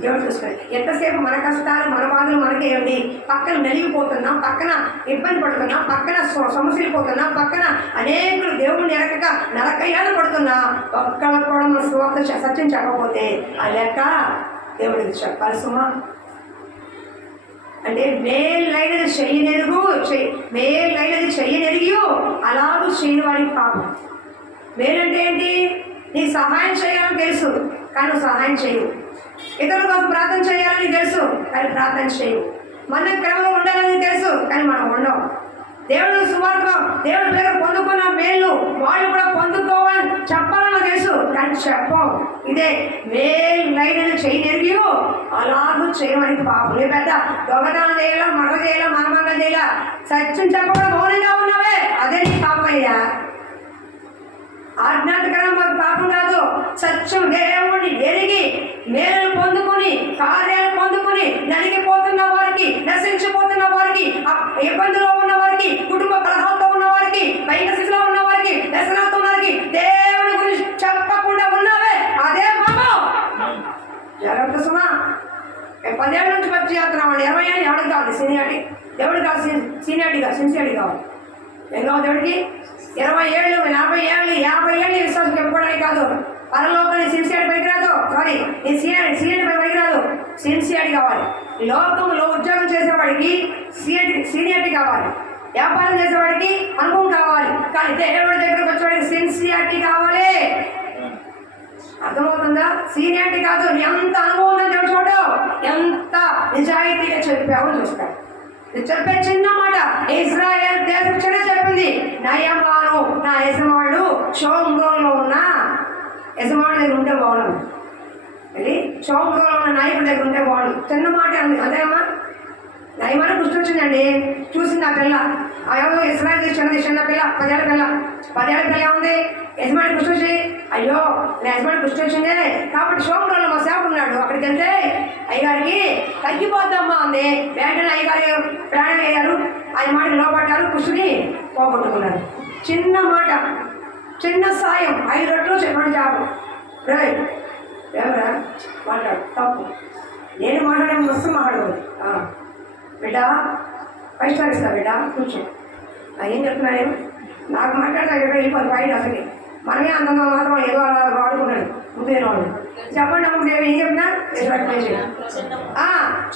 ఎవరు చూసుకుంటాడు? ఎంతసేపు మన కష్టాలు మన బాధలు మనకే ఏమిటి, పక్కన మెలిగిపోతున్నాం, పక్కన ఇబ్బంది పడుతున్నాం, పక్కన సమస్యలు పోతున్నాం, పక్కన అనేకులు దేవుడిని ఎరగక నరకయ్యాలు పడుతున్నా, ఒక్కళ్ళకు కూడా మన స్వార్థ సత్యం చెప్పకపోతే ఆ లెక్క దేవుడికి చెప్పాలి సుమా. అంటే మేలైనది చెయ్యనెరిగి అలాగూ చేయని వారికి పాపం. మేలంటే ఏంటి? నీకు సహాయం చేయాలని తెలుసు కానీ నువ్వు సహాయం చేయవు. ఇతరుల కోసం ప్రార్థన చేయాలని తెలుసు కానీ ప్రార్థన చేయవు. మన క్రమంలో ఉండాలని తెలుసు కానీ మనం ఉండవు. దేవుడు సువార్తలో దేవుడి పేరు పొందుకున్న మేలు వాళ్ళు కూడా పొందుకోవాలని చెప్పాలని తెలుసు కానీ చెప్పం. ఇదే మేలైనది చేయనెరిగి అలాగూ చేయమని పాపం. నీ పెద్ద దొంగతనం చేయాలా, మగ చేయాలా, మనమంగా చేయాలా, సత్యం చెప్పకుండా మౌనంగా ఉన్నావే, అదే నీ పాపం అయ్యా. ఆజ్ఞాతకరం పాపం కాదు. సత్యం దేవుడిని ఎరిగి మేలు పొందుకొని కార్యాలు పొందుకొని నలిగిపోతున్న వారికి, నశించిపోతున్న వారికి, ఇబ్బందులో ఉన్న వారికి, కుటుంబ కలహాలతో ఉన్న వారికి, బయట స్థితిలో ఉన్న వారికి, వ్యసనాలతో ఉన్న వారికి దేవుని గురించి చెప్పకుండా ఉన్నావే, అదే పాపం. జాగ్రత్త సుమా. 10 ఏళ్ళ నుంచి పచ్చి చేస్తున్నాం. 20 ఏళ్ళు ఎవరికి కావాలి? సీనియారిటీ. దేవుడికి కావాలి సిన్సియారిటీ కావాలి. ఏం కావాలి దేవుడికి? 20 ఏళ్ళు, 40 ఏళ్ళు, 50 ఏళ్ళు విశ్వాసం చెప్పుకోవడానికి కాదు. పరలోకంలో సిన్సియారిటీ పైకి రాదు. సారీ, నీ సీనియారిటీ పైకి రాదు. సిన్సియారిటీ కావాలి. లోకంలో ఉద్యోగం చేసేవాడికి సీనియారిటీ కావాలి. వ్యాపారం చేసేవాడికి అనుభవం కావాలి. కానీ దేవుడి దగ్గరకు వచ్చేవాడికి సిన్సియారిటీ కావాలి. అర్థమవుతుందా? సీనియారిటీ కాదు, ఎంత అనుభవం ఉందని చూడు, ఎంత నిజాయితీగా చెప్పావో చూస్తాడు. చెప్పే చిన్న మాట ఇశ్రాయేల్ దేశం చెప్పింది, నయమాను నా యజమానుడు షోమ్రోన్లో ఉన్న యజమాని దగ్గర ఉంటే బాగుండు. అది షోమ్రోన్లో ఉన్న నాయకుడి దగ్గర ఉంటే బాగుండు. చిన్న మాట అంది. అదేమ్మా నయమాను గుర్తు వచ్చిందండి. చూసింది ఆ పిల్ల, అయ్యో ఇశ్రాయేల్ చిన్న పిల్ల, 10 ఏళ్ళ పిల్ల ఉంది. యజమాని గుర్తు వచ్చి, అయ్యో నా యజమాని గుర్తు వచ్చిందే కాబట్టి షోమ్రోన్లో మా సేవకు ఉన్నాడు, అక్కడికి వెళ్తే అయ్యగారికి తగ్గిపోద్దమ్మా ఉంది. వెంటనే అయ్యగారు ప్రాణం అయ్యారు. ఆయన మాటలు లోపడ్డారు, కుర్చుని పోగొట్టుకున్నారు. చిన్న మాట, చిన్న సాయం. 5 రొట్టెలు 2 చేపలు. ఎవరా మాట్లాడు? తప్పు. నేను మాట్లాడే మస్తు మాట్లాడదు. బిడ్డ పరిష్కరిస్తా బిడ్డ, కూర్చో. ఏం చెప్తున్నా నేను? నాకు మాట్లాడతా ఇక్కడ వెళ్ళిపోదు బయట. అసలు మనమే అందంగా మాత్రం ఏదో అలా వాడుకుంటాడు ముందేను వాడు. చెప్పండి అమ్మ, నేను ఏం చెప్పినా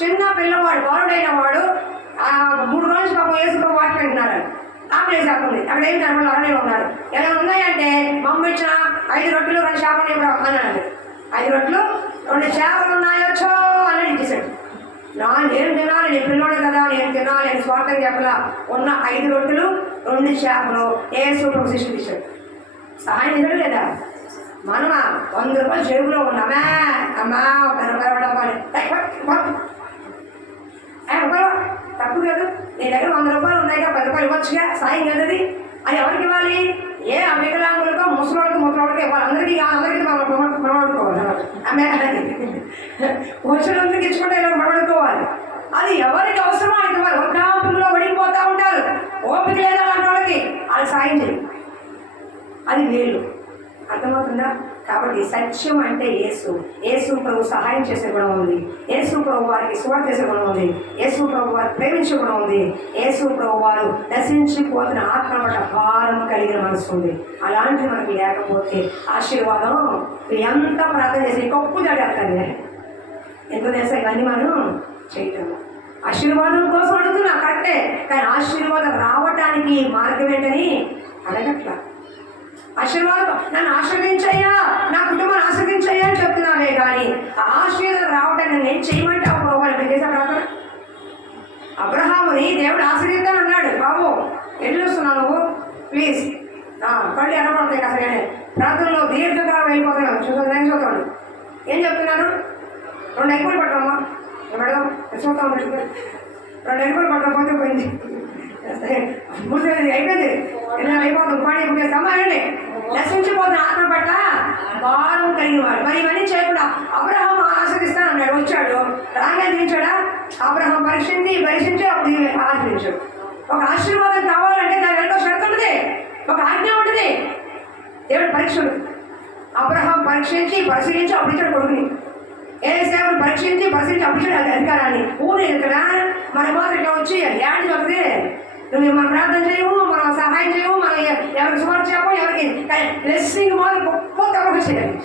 చిన్న పిల్లవాడు, బాలుడైన వాడు 3 రోజులు పాపం వేసుకుని వాటికి అంటున్నారు. ఆకలి చెప్పండి. అక్కడ ఏం జరగదు, అరణ్యంలో ఉన్నారు. ఏమైనా ఉన్నాయంటే మమ్మీ ఇచ్చిన 5 రొట్టెలు 2 చేపలు ఇప్పుడు అన్నాడు. 5 రొట్టెలు 2 చేపలు ఉన్నాయొచ్చో అని ఇచ్చేసాడు. నేను తినాలి, నేను పిల్లోడు కదా, నేను తినాలి, నేను స్వార్థం చెప్పలా. ఉన్న 5 రొట్టెలు 2 చేపలు ఏసుకు శిష్యుడు ఇచ్చాడు. సహాయం ఇవ్వడు లేదా? మనమా 100 రూపాయలు జేబులో ఉన్నామా, అమ్మా 10 రూపాయలు తప్పు కాదు. నీ దగ్గర 100 రూపాయలు ఉన్నాయిగా, 10 రూపాయలు ఇవ్వచ్చుగా. సాయం కదది. అది ఎవరికి ఇవ్వాలి? ఏ వికలాంగులకో, ముసలోళ్ళకి, ముసలోళ్ళకి ఇవ్వాలి. అందరికీ మనం ప్రమాడుకోవాలి. ఆమె ముసలందరికీ ఇచ్చుకుంటే ఇలా ప్రమాడుకోవాలి. అది ఎవరికి అవసరమో వాళ్ళకి ఇవ్వాలి. వృద్ధాప్యంలో పడిపోతూ ఉంటారు, ఓపిక లేదా అలాంటి వాళ్ళకి వాళ్ళకి సాయం చేయి. అది మేలు. అర్థమవుతుందా? కాబట్టి సత్యం అంటే యేసు. యేసు ప్రభు సహాయం చేసే గుణం ఉంది. యేసు ప్రభు వారికి సువార్త చేసే గుణం ఉంది. యేసు ప్రభు వారు ప్రేమించే గుణం ఉంది. యేసు ప్రభు వారు నశించిపోతున్న ఆత్మ పట్ల భారం కలిగిన మనసు ఉంది. అలాంటి మనకి లేకపోతే ఆశీర్వాదం ఎంత ప్రార్థన చేసి కప్పు దాడేస్తాను. ఎంత చేస్తే ఇవన్నీ మనం చేయటం. ఆశీర్వాదం కోసం అడుగుతున్నా కట్టే, కానీ ఆశీర్వాదం రావటానికి మార్గం ఏంటని అడగట్లా. ఆశీర్వాదం నన్ను ఆశీర్వదించయ్యా, నా కుటుంబాన్ని ఆశీర్వదించయ్యా అని చెప్తున్నావే కానీ ఆ ఆశీర్వాదం రావటాన్ని నేను చేయమంటే అప్పుడు వాళ్ళు చేసా ప్రార్థన. అబ్రహాముని దేవుడు ఆశీర్వదిద్దాను అన్నాడు. బాబు ఎట్లు చూస్తున్నావు నువ్వు? ప్లీజ్ కళ్ళు ఎనబడతాయి అసలు ప్రార్థనలో దీర్ఘకాలం వెళ్ళిపోతున్నాను. చూస్తాడు ఏం చెప్తున్నాను? 2 ఎక్కువలు పట్టమ్మా పెడదాం చూస్తా ఉంటాడు. 2 ఎక్కువలు పట్టకపోతే పోయింది, అయిపోయింది, ఇలా అయిపోతుంది. పాడి సమానండి నశించిపోతున్న ఆత్మ పట్ల భారం కలిగిన వాడు. మరి ఇవన్నీ చేయకుండా అబ్రహాం ఆశ్రదిస్తాను అన్నాడు. వచ్చాడు, రాగానే దించాడా? అబ్రహాం పరీక్షించి అప్పుడు ఆశ్రయించాడు. ఒక ఆశీర్వాదం కావాలంటే దాని వెనక షరతు ఉంటుంది, ఒక ఆజ్ఞ ఉంటుంది. దేవుడు పరీక్షలు అబ్రహాం పరిశీలించి అప్పుడు ఇచ్చాడు కొడుకుని. ఏ సేవలు పరిశీలించి అప్పుడు అధికారాన్ని ఊరు ఇక్కడ మన మాత్రం ఇట్లా వచ్చి ల్యాండ్ వస్తే నువ్వు మనం ప్రార్థన చేయము, మనం సహాయం చేయము, మనం ఎవరికి సుమారు చేయము, ఎవరికి బ్లెస్సింగ్ మాత్రం గొప్ప తప్పక చేయాలి.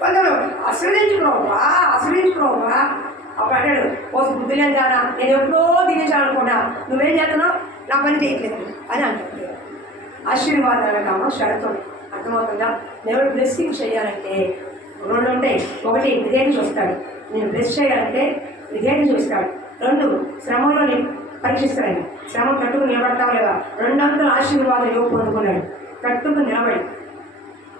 కొందరు ఆశ్రయించుకోవా అప్పుడు అంటాడు, ఓ బుద్ధి లేని దానా నేను ఎప్పుడో తినేసాలనుకున్నా, నువ్వేం చేస్తున్నావు? నా పని చేయట్లేదు అని అంటాడు. ఆశీర్వాదాలు కామా షరతులు. అర్థమవుతుందా? దేవుడు బ్లెస్సింగ్ చేయాలంటే 2 ఉంటాయి. 1 విధేయత చూస్తాడు. నేను బ్లెస్ చేయాలంటే విధేయత చూస్తాడు. 2 శ్రమంలో పరీక్షిస్తాడు. శ్రమ కట్టుకుని నిలబడతావు లేదా? 2 ఆశీర్వాదం యోగు పొందుకున్నాడు. కట్టుకుని నిలబడి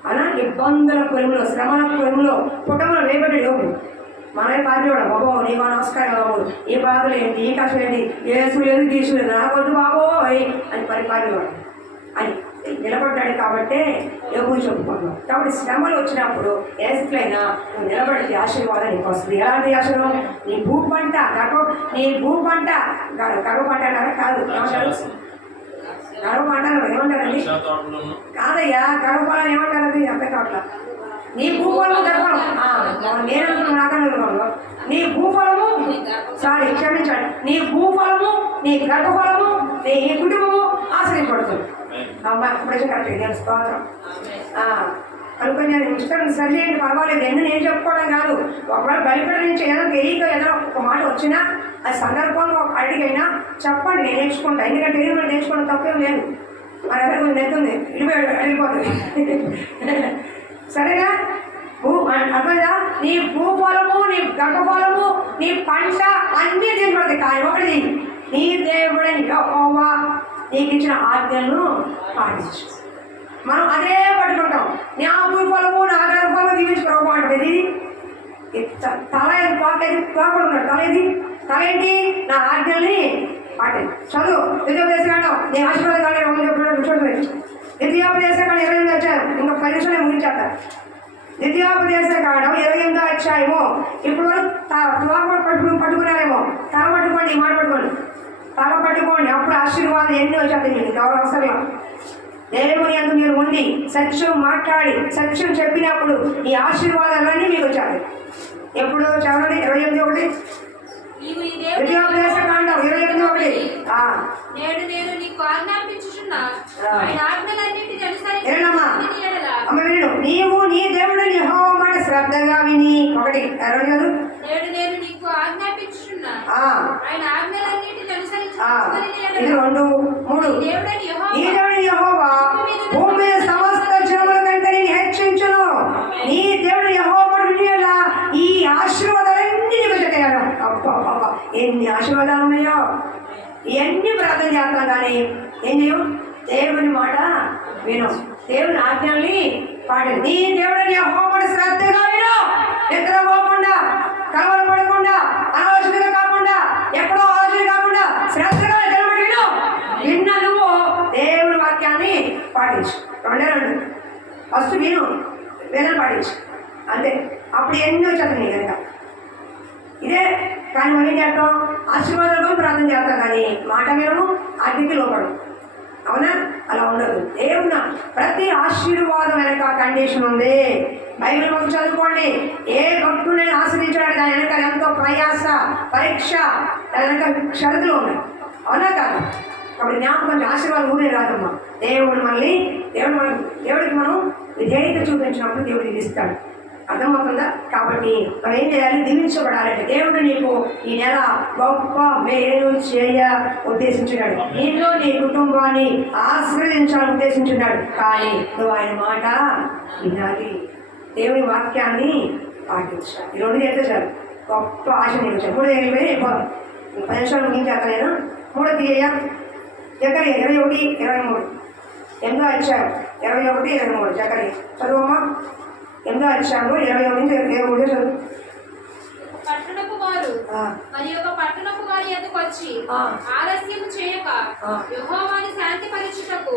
అలా ఇబ్బందుల కొలుములో శ్రమల కొలుములో పుట్టములో వేయబడ్డాడు యోగు. మనమే పారిపోయాడు. బాబో నీకు నమస్కారం బాబు, ఏ బాధలు ఏంటి, ఈ కష్టం ఏంటి, ఏసు లేదు గీసు లేదు, నాకొద్దు బాబో అని పారిపోయాడు అని నిలబడ్డాడు. కాబట్టే యోగుని చెప్పుకుంటున్నాం. కాబట్టి శ్రమలు వచ్చినప్పుడు ఎట్లయినా నువ్వు నిలబడితే ఆశీర్వాదం నీకు వస్తుంది. ఎలాంటి ఆశీర్వాదం? నీ భూ పంట గర్వ పంట అంటారా? కాదు, ఏమంటారు? గర్వ అంటారు. ఏమంటారండి? కాదయ్యా, గర్వ పొలాన్ని ఏమంటారు? అది అర్థం కావట్లా. నీ భూఫలము గర్భఫలం. నేను నాకన్నా నీ భూఫలము క్షమించండి, నీ భూఫలము, నీ గర్భఫలము, నీ కుటుంబము ఆశ్రయించబడుతుంది. ఇప్పుడు కరెక్ట్. నేను స్తోత్రం అనుకుని నేను ఇష్టం సరి చేయండి, పర్వాలేదు. నేను చెప్పుకోవడం కాదు. ఒకవేళ బలిపడ నుంచి ఏదైనా తెలియక ఏదైనా ఒక మాట వచ్చినా అది సందర్భంలో అడిగైనా చెప్పండి, నేను నేర్చుకుంటా. ఎందుకంటే తెలియదు నేర్చుకోవడం తప్పేం లేదు. మన దగ్గర నెత్తుంది వెళ్ళిపోతుంది. సరేనా? అర్థమైందా? నీ భూఫలము, నీ గర్భఫలము, నీ పంట అన్నీ తీసుకోవద్దు. కానీ ఒకటి, నీ దేవుడని యెహోవా నీకు ఇచ్చిన ఆజ్ఞలను పాటించు. మనం అదే పట్టుకుంటాం. నా భూఫలము, నా గర్భఫలము దీవించుకోవడం అంటది. తల ఏది తోపడున్నాడు. తల ఏంటి? నా ఆజ్ఞల్ని పాటించు. చదువు విద్యోపదేశకాండం. నేను ఆశీర్వాదం కాలేదు చూడండి. విద్యోపదేశకాండం 28 వచ్చారు. ఇంకా 10 నిమిషాలు ముగించేస్తారు. విద్యోపదేశకాండం 28 అధ్యాయము. ఇప్పుడు పట్టుకున్నారేమో. తల పట్టుకోండి, మాట పట్టుకోండి, తల పట్టుకోండి. అప్పుడు ఆశీర్వాదం ఎన్ని వచ్చేది మీకు ఎవరు అవసరం. దేవుని అందు మీరు ఉండి సత్యం మాట్లాడి సత్యం చెప్పినప్పుడు ఈ ఆశీర్వాదాలన్నీ మీకు వచ్చాయి. ఎప్పుడు చదవండి. 28:1 విద్యోపదేశకాండం 28:1. నేను నీకు ఆజ్ఞాపించుచున్నా ఆయన ఆజ్ఞలన్నిటిని అనుసరించి అమ్మ విను. నీవు నీ దేవుడిని యెహోవా మాట శ్రద్ధగా విని. 1 నేను నీకు ఆజ్ఞాపించుచున్నా ఆయన ఆజ్ఞలన్నిటిని అనుసరించి ఇది 2 3 నీ దేవుడిని యెహోవా భూమి మీద సమస్త జనముల కంటే నేను హెచ్చించును. నీ దేవుడు యెహోవా మాట వినేలా ఈ ఆశీర్వాదాలన్నీ నీకు వచ్చేయాలి. అబ్బా ఎన్ని ఆశీర్వాదాలు ఉన్నాయో. ఇవన్నీ ప్రార్థన చేస్తాం కానీ ఏం చేయవు? దేవుని మాట విను, దేవుని ఆజ్ఞల్ని పాడు. నీ దేవుడిని యెహోవాను శ్రద్ధగా విను. నిద్రపోకుండా, కలవరపడకుండా, అనాలోచనగా కాకుండా, ఎక్కడో ఆలోచన కాకుండా శ్రద్ధగా దేవుడు విను. విన్న నువ్వు దేవుని వాక్యాన్ని పాటించు. 2 ఫస్ట్ విను, వేదన పాటించు. అంతే. అప్పుడు ఎన్ని వచ్చాను నీ కనుక ఇదే. కానీ మనం ఏం చేస్తాం? ఆశీర్వాదాలు ప్రార్థన చేస్తాం కానీ మాట వినము, ఆజ్ఞకి లోపడం. అవునా? అలా ఉండదు. దేవున్న ప్రతి ఆశీర్వాదం వెనక కండిషన్ ఉంది. బైబిల్ మొత్తం చదువుకోండి. ఏ భక్తుని ఆశ్రయించాడు దాని వెనక ఎంతో ప్రయాస, పరీక్ష, దాని వెనక షరతులు ఉన్నాయి. అవునా కాదు? కాబట్టి జ్ఞాపకం ఆశీర్వాదం ఊరే రాదమ్మా. దేవుడికి మనం విధేయత చూపించినప్పుడు దేవుడు ఇది ఇస్తాడు. అర్థమవుతుందా? కాబట్టి మనం ఏం చేయాలి? దీవించబడాలంటే దేవుడు నీకు ఈ నెల గొప్ప మేలు చేయ ఉద్దేశించున్నాడు. నీలో నీ కుటుంబాన్ని ఆశీర్వదించాలని ఉద్దేశించున్నాడు. కానీ నువ్వు ఆయన మాట వినాలి, దేవుని వాక్యాన్ని పాటించాలి. ఈ రెండు చేస్తే చాలు, గొప్ప ఆశ నిలిచాను. 3 10 నిమిషాలు ముగించాక నేను 3 తీయ జకరియా 21:23 8వ అధ్యాయం 21:23 జకరియా చదువమ్మా. 8వ అధ్యాయంలో 21-23 చదువు. పట్టణపు వారు మరి ఒక పట్టణపు వారి ఎదుకు వచ్చి ఆలస్యం చేయక యెహోవాని శాంతిపరచుటకు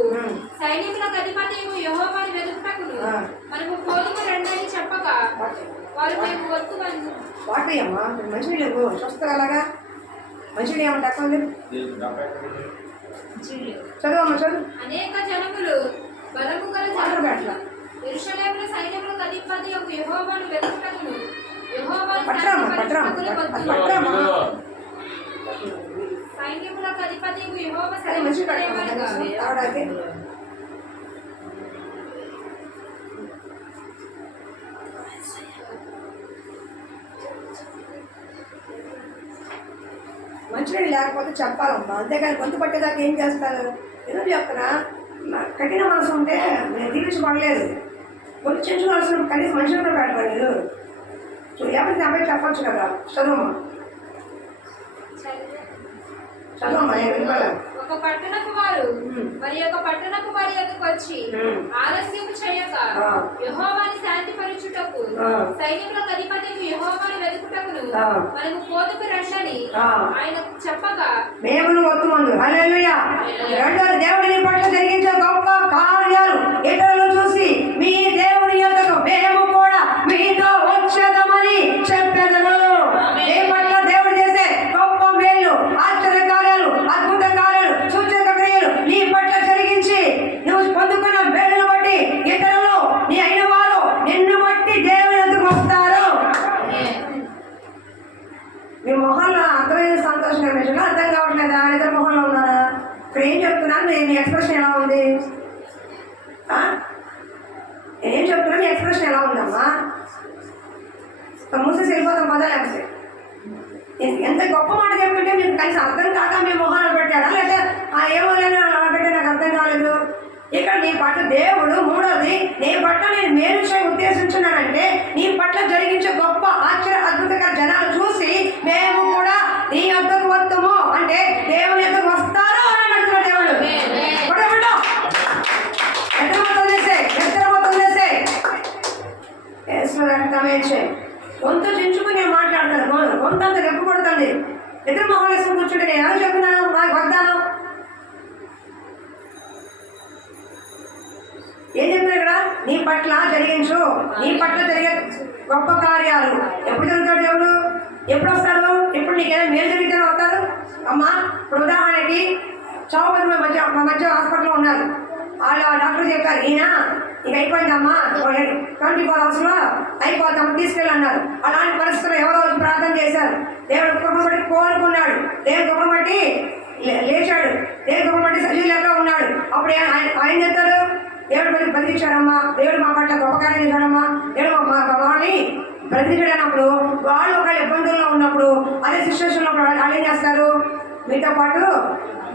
సైనికులకు అధిపతి యెహోవాని వెతుకుటకును మనము పోలిక రెండని చెప్పగా వారు మేము వద్దువను. వాటయ్యమ్మా మంచిగా లేవు చూస్తారు అలాగా. మంచిగా ఏమంటే అక్కడ చదువమ్మా చదువు. అనేక జనములు బలము గల జనములు యెరూషలేములో సైన్యములకు అధిపతి యెహోవాను వెతుకుటకును యెహోవాని సైన్యములకు అధిపతి యెహోవా సెలవిచ్చినదేమనగా మంచినీళ్ళు లేకపోతే చెప్పాలమ్మా, అంతేకాని గొంతు పట్టేదాకా ఏం చేస్తారు? ఎందుకు చెప్తున్నా, కఠిన మనసు ఉంటే నేను దీవించబడలేదు. గొంతు చెంచుకోవాల్సిన కనీసం మనుషులు కూడా పెట్టాలి. మీరు ఎవరికి అబ్బాయి చెప్పచ్చు కదా. చదువమ్మా చదువమ్మా, నేను వినపాల. ఒక పట్టణపు వారు మరి ఒక పట్టణపు వారి యొద్దకు వచ్చి ఆలస్యం చేయక యెహోవాని శాంతిపరచుటకు సైన్యములకు అధిపతి యెహోవాని వెతుకుటకును మనము పోతుకు రండని ఆయన చెప్పగా మేము వద్దు. హల్లెలూయా. రెండోది, దేవుని పట్ల జరిగించే గొప్ప కార్యాలు ఇతరులు చూసి మీ దేవుని యొద్దకు మేము కూడా మీతో వచ్చేదమని చెప్పెదను. ఏ పట్ల దేవుడు చేసే గొప్ప మేలు, ఆశ్చర్య కార్యాలు, అద్భుత కార్యాలు, సూచక క్రియలు నీ పట్ల జరిగించి నువ్వు పొందుకున్న మేలును బట్టి ఇతరులు నీ అయిన వారు నిన్ను బట్టి దేవుని యొద్దకు వస్తారు. మీ మొహంలో అర్థమైన సంతోషం కనిపించడం అర్థం కావట్లేదా? ఇతర మొహంలో ఉన్నారా? ఇప్పుడు ఏం చెప్తున్నాను, మీ ఎక్స్ప్రెషన్ ఎలా ఉంది? నేనేం చెప్తున్నా, మీ ఎక్స్ప్రెషన్ ఎలా ఉందమ్మా? మూసేసి వెళ్ళిపోతాం పదా. లేకపోతే ఎంత గొప్ప మాట చెప్తుంటే మీకు కనీసం అర్థం కాక మీ మొహాలు పెట్టారా, లేకపోతే ఏమో లేని అలా పెట్టే నాకు అర్థం కాలేదు. ఇక్కడ నీ పట్ల దేవుడు, మూడోది నీ పట్ల నేను మేలు చేయ ఉద్దేశించున్నానంటే నీ పట్ల జరిగించే గొప్ప ఆశ్చర్య అద్భుతకర జనాలు చూసి మేము కూడా నీ యొద్దకు వస్తాము అంటే దేవుని యొద్దకు వస్తారు అని అంటున్నాడు దేవుడు. గొంతు చించుకుని నేను మాట్లాడతాను, గొంతు అంత రెప్పు కొడుతుంది. ఇద్దరు మొహాలు వేసుకుని కూర్చుంటే నేను ఎవరు చెప్తున్నాను? నాకు వద్దాను. ఏం చెప్తున్నా ఇక్కడ? నీ పట్ల జరిగించు, నీ పట్ల జరిగే గొప్ప కార్యాలు. ఎప్పుడు జరుగుతాడు దేవుడు? ఎప్పుడు వస్తాడు? ఇప్పుడు నీకేదో మేలు జరిగితేనే వస్తాడు. అమ్మా ఇప్పుడు ఉదాహరణకి చౌపతి మా మధ్య హాస్పిటల్లో ఉన్నారు. వాళ్ళు ఆ డాక్టర్ చెప్పారు, ఈయన ఇక అయిపోయిందమ్మా, 24 అవర్స్లో అయిపోతాము తీసుకెళ్ళన్నారు. అలాంటి పరిస్థితుల్లో ఎవరో ప్రార్థన చేశారు. దేవుడు కృపను బట్టి కోలుకున్నాడు, దేవుడు కృపను బట్టి లేచాడు, దేవుడు కృపను బట్టి సజీవులుగా ఉన్నాడు. అప్పుడు ఆయన చెప్తారు, దేవుడు బతికించాడమ్మా, దేవుడు మా పట్ల గొప్ప కార్యం చేశాడమ్మా, దేవుడు మా వాళ్ళని బ్రతికించాడు అన్నప్పుడు వాళ్ళు ఒక ఇబ్బందుల్లో ఉన్నప్పుడు అదే సిచ్యువేషన్లో వాళ్ళు ఏం చేస్తారు? మీతో పాటు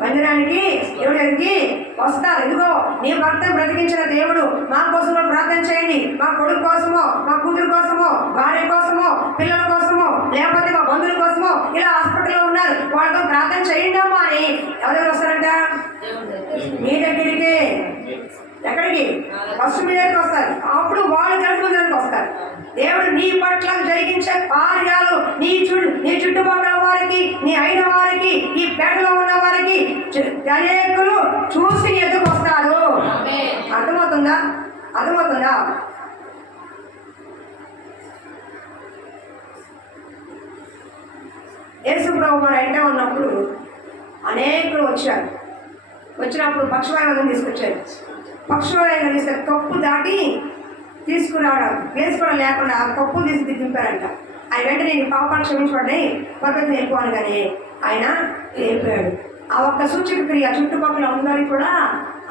మందిరానికి దేవుడికి వస్తారు. ఇదిగో నీ భర్త బ్రతికించిన దేవుడు మా కోసం ప్రార్థన చేయండి, మా కొడుకు కోసమో, మా కూతురు కోసమో, భార్య కోసమో, పిల్లల కోసమో, లేకపోతే మా బంధువుల కోసమో ఇలా హాస్పిటల్లో ఉన్నారు, వాళ్ళతో ప్రార్థన చేయండి అమ్మా అని ఎవరు వస్తారంట? మీ దగ్గరికి. ఎక్కడికి? ఫస్ట్ మీ దగ్గరికి వస్తారు. అప్పుడు వాళ్ళు జరుగుతుందని వస్తారు. దేవుడు నీ పట్ల జరిగించే కార్యాలు నీ చుట్టుపక్కల వారికి, నీ అయిన వారికి, ఈ పేటలో ఉన్న వారికి అనేకులు చూసి ఎదుకు వస్తారు. అర్థమవుతుందా? అర్థమవుతుందా? యేసు ప్రభు మరి ఎంట ఉన్నప్పుడు అనేకులు వచ్చారు. వచ్చినప్పుడు పక్షవాయువులను తీసుకొచ్చారు. పక్షవాయువులను తీస్తే కప్పు దాటి తీసుకురావడం ప్లేస్ కూడా లేకుండా ఆ కప్పు తీసి దింపారంట. ఆయన వెంటనే నీ పాపాలు క్షమించబడ్డాయి పర్వతం వెళ్ళిపోను కానీ ఆయన వెళ్ళిపోయాడు. ఆ ఒక్క సూచక క్రియ చుట్టుపక్కల అందరికీ కూడా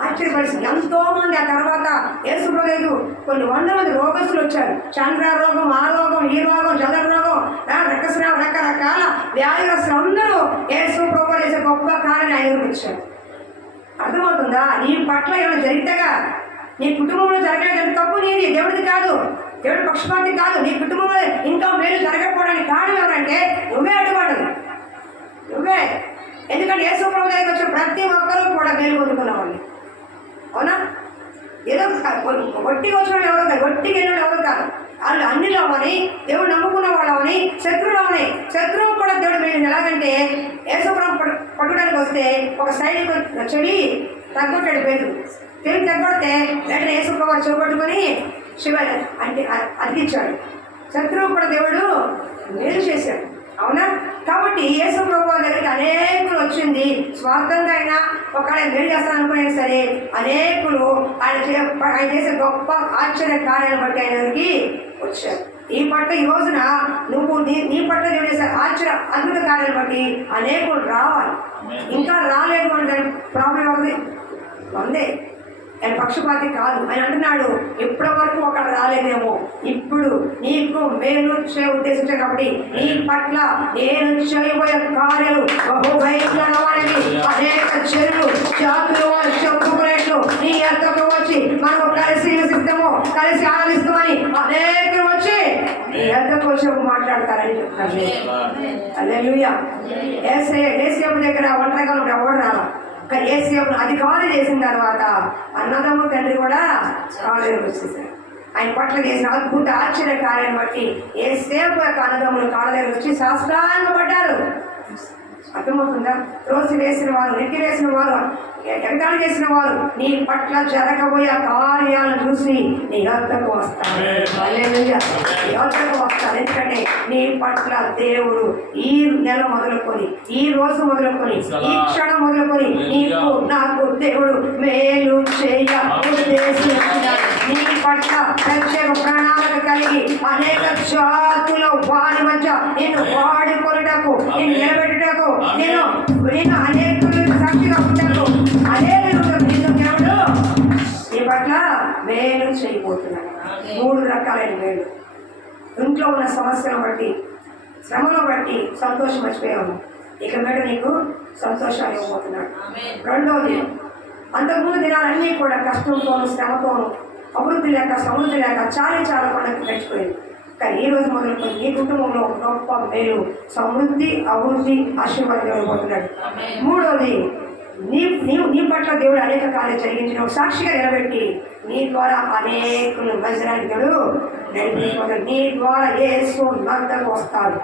ఆశ్చర్యపరిచింది. ఎంతో మంది ఆ తర్వాత యేసుప్రభువు కొన్ని 100 మంది రోగస్తులు వచ్చారు. చంద్ర రోగం, ఆ రోగం, ఈ రోగం, జల రోగం, రక్తస్రావం, రకరకాల వ్యాధిగ్రస్తులు అందరూ యేసుప్రభువు చేసే గొప్ప కార్యాన్ని ఆయన వచ్చారు. అర్థమవుతుందా? నీ పట్ల ఏమైనా జరిగితేగా నీ కుటుంబంలో జరగలేదు తప్పు నీది, దేవుడిది కాదు, దేవుడి పక్షపాతి కాదు. నీ కుటుంబంలో ఇంకా మేలు జరగకపోవడానికి కారణం ఎవరంటే నువ్వే అడ్డుపడదు, నువ్వే. ఎందుకంటే యేసుప్రభువు దగ్గరికి వచ్చిన ప్రతి ఒక్కరూ కూడా మేలు పొందుకున్నామండి. అవునా? ఏదో ఒట్టిగా వచ్చిన వాళ్ళు ఎవరు కాదు, ఒట్టిగా వెళ్ళిన ఎవరు కాదు. వాళ్ళు అన్నిలో అవని దేవుడు నమ్ముకున్న వాళ్ళు అవని శత్రువులు అవని శత్రువు కూడా దేవుడు మేము ఎలాగంటే యేసుప్రభువు పట్టుకోవడానికి వస్తే ఒక సైనికుడు చెవి తగ్గొట్టాడు పేరు తెలివి తగ్గొడితే వెంటనే యేసుప్రభువు చూపట్టుకొని శివ అంటే అతికించాడు. శత్రువు కూడా దేవుడు మేలు చేశాడు. అవునా? కాబట్టి యేసుప్రభువు దగ్గరికి అనేకులు వచ్చింది. స్వార్థంగా అయినా ఒకవేళ మేలు చేస్తాను అనుకునే సరే అనేకులు ఆయన చేసే గొప్ప ఆశ్చర్య కార్యాలను బట్టి ఆయన దగ్గరికి వచ్చారు. ఈ పట్ల ఈ రోజున నువ్వు నీ పట్ల దేవుడు చేసే అద్భుత కార్యాలను బట్టి అనేకులు రావాలి. ఇంకా రాలేదు అంటే దాని ప్రాబ్లం ఎవరిది? వందే. ఆయన పక్షపాతి కాదు. ఆయన అంటున్నాడు ఇప్పటి వరకు ఒకళ్ళు రాలేదేమో, ఇప్పుడు నీకు మేలు ఉద్దేశించే కాబట్టి నీ పట్ల నేను చేయబోయే కార్యాలు బహుభయంకరమైనవి. అనేక చెరువులు జాతులు చెప్పుకునేట్లు నీ ఎంతకు వచ్చి మనం కలిసి సిద్ధము కలిసి ఆనందిస్తామని అనేకలు వచ్చి నీ ఎంతకు వచ్చి మాట్లాడతారని చెప్తాను. హల్లెలూయా. ఏసేపు దగ్గర ఒంటరిగా ఎవరు రాలా, కానీ యేసేపు అధికారి చేసిన తర్వాత అన్నదమ్ముల తండ్రి కూడా కాళ్ళకు వచ్చేసారు. ఆయన పట్ల చేసిన అద్భుత ఆశ్చర్య కార్యాన్ని బట్టి యేసేపు యొక్క అన్నదమ్ములు కాళ్ళకు వచ్చి శాస్త్రాంగపడ్డారు. అర్థమవుతుందా? త్రోసి వేసిన వారు, నెట్టి వేసిన వారు, ఎగతాళి చేసిన వారు నీ పట్ల జరగబోయే కార్యాలను చూసి నీ వద్దకు వస్తారు. హల్లెలూయా. నీ వద్దకు వస్తారు. ఎందుకంటే నీ పట్ల దేవుడు ఈ నెల మొదలుకొని, ఈ రోజు మొదలుకొని, ఈ క్షణం మొదలుకొని నీకు నాకు దేవుడు మేలు చేయ ఉద్దేశించినాడు. నీ పట్ల ప్రత్యేక ప్రణాళిక కలిగి అనేక జాతుల వారి మధ్య నిన్ను వాడుకొనుటకు, నిన్ను నిలబెట్టుటకు, నేను అనేక సాక్షిగా ఉంటాను. అదే దేవుడు నీ పట్ల మేలు చేయబోతున్నాను. 3 రకాలైన మేలు. ఇంట్లో ఉన్న సమస్యలను బట్టి, శ్రమను బట్టి సంతోషం మర్చిపోయాము. ఇక మీద నీకు సంతోషాలు ఇవ్వబోతున్నాడు. రెండవది, అంతకుముందు దినాలన్నీ కూడా కష్టంతోనూ శ్రమతోనూ అభివృద్ధి లేక సమృద్ధి లేక చాలా పండుగ గడిచిపోయింది. కానీ ఈ రోజు మొదలుకొని నీ కుటుంబంలో గొప్ప మేలు, సమృద్ధి, అభివృద్ధి, ఆశీర్వాదం ఇవ్వబోతున్నాడు. మూడవది, నీ పట్ల దేవుడు అనేక కార్యాలు జరిగించిన సాక్షిగా నిలబెట్టి నీ ద్వారా అనేకులు మందిరానికి దేవుడు నడిపించుకుంటాడు. నీ ద్వారా యేసు వద్దకు వస్తాడు.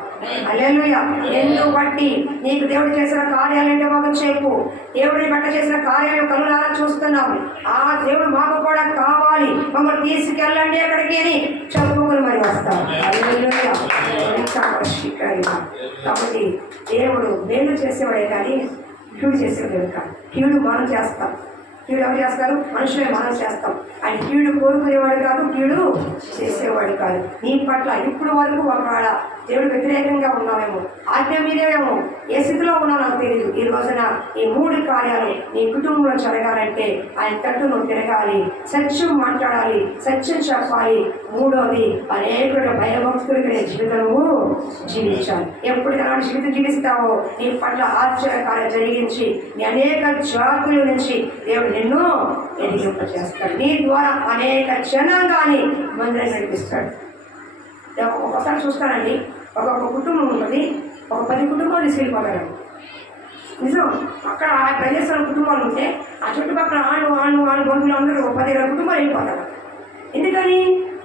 హల్లెలూయా. నిన్ను బట్టి నీకు దేవుడు చేసిన కార్యాలంటే మాకు చెప్పు. దేవుడిని బట్ట చేసిన కార్యాలు కనులారా చూస్తున్నాము. ఆ దేవుడు మాకు కూడా కావాలి, మమ్మల్ని తీసుకెళ్ళండి ఎక్కడికి అని చెప్పుకుని మరి వస్తాం. హల్లెలూయా. కాబట్టి దేవుడు మేలు చేసేవాడే కానీ కీడు చేసేవాడు కాదు. కీడు మనం చేస్తాం. కీడు ఎవరు చేస్తారు? మనుషులే మనం చేస్తాం. ఆయన కీడు కోరుకునేవాడు కాదు, కీడు చేసేవాడు కాదు. నీ పట్ల ఇప్పుడు వరకు ఒకవేళ దేవుడు వ్యతిరేకంగా ఉన్నామేమో, ఆజ్ఞ మీదేమో, ఏ స్థితిలో ఉన్నా నాకు తెలియదు. ఈ రోజున ఈ 3 కార్యాలు నీ కుటుంబంలో జరగాలంటే ఆయన తట్టు నువ్వు తిరగాలి, సత్యం మాట్లాడాలి, సత్యం చెప్పాలి. మూడోది, అనేక భయభక్తులకి నీ జీవితము జీవించాలి. ఎప్పటికైనా జీవితం జీవిస్తావో నీ పట్ల ఆశ్చర్య కార్యాలు జరిగించి నీ అనేక జాతుల నుంచి దేవుడు నిన్ను ఎదిగింపచేస్తాడు. నీ ద్వారా అనేక జనాంగాన్ని మందిరం నడిపిస్తాడు. ఒకసారి చూస్తానండి, ఒక్కొక్క కుటుంబం ఉంటుంది, ఒక 10 కుటుంబాలు తీసుకెళ్ళిపోతారు. నిజం. అక్కడ ఆ ప్రదేశంలో కుటుంబాలు ఉంటే ఆ చుట్టుపక్కల ఆళ్ళు బంధువులు అందరూ 10-20 కుటుంబాలు వెళ్ళిపోతారు. ఎందుకని?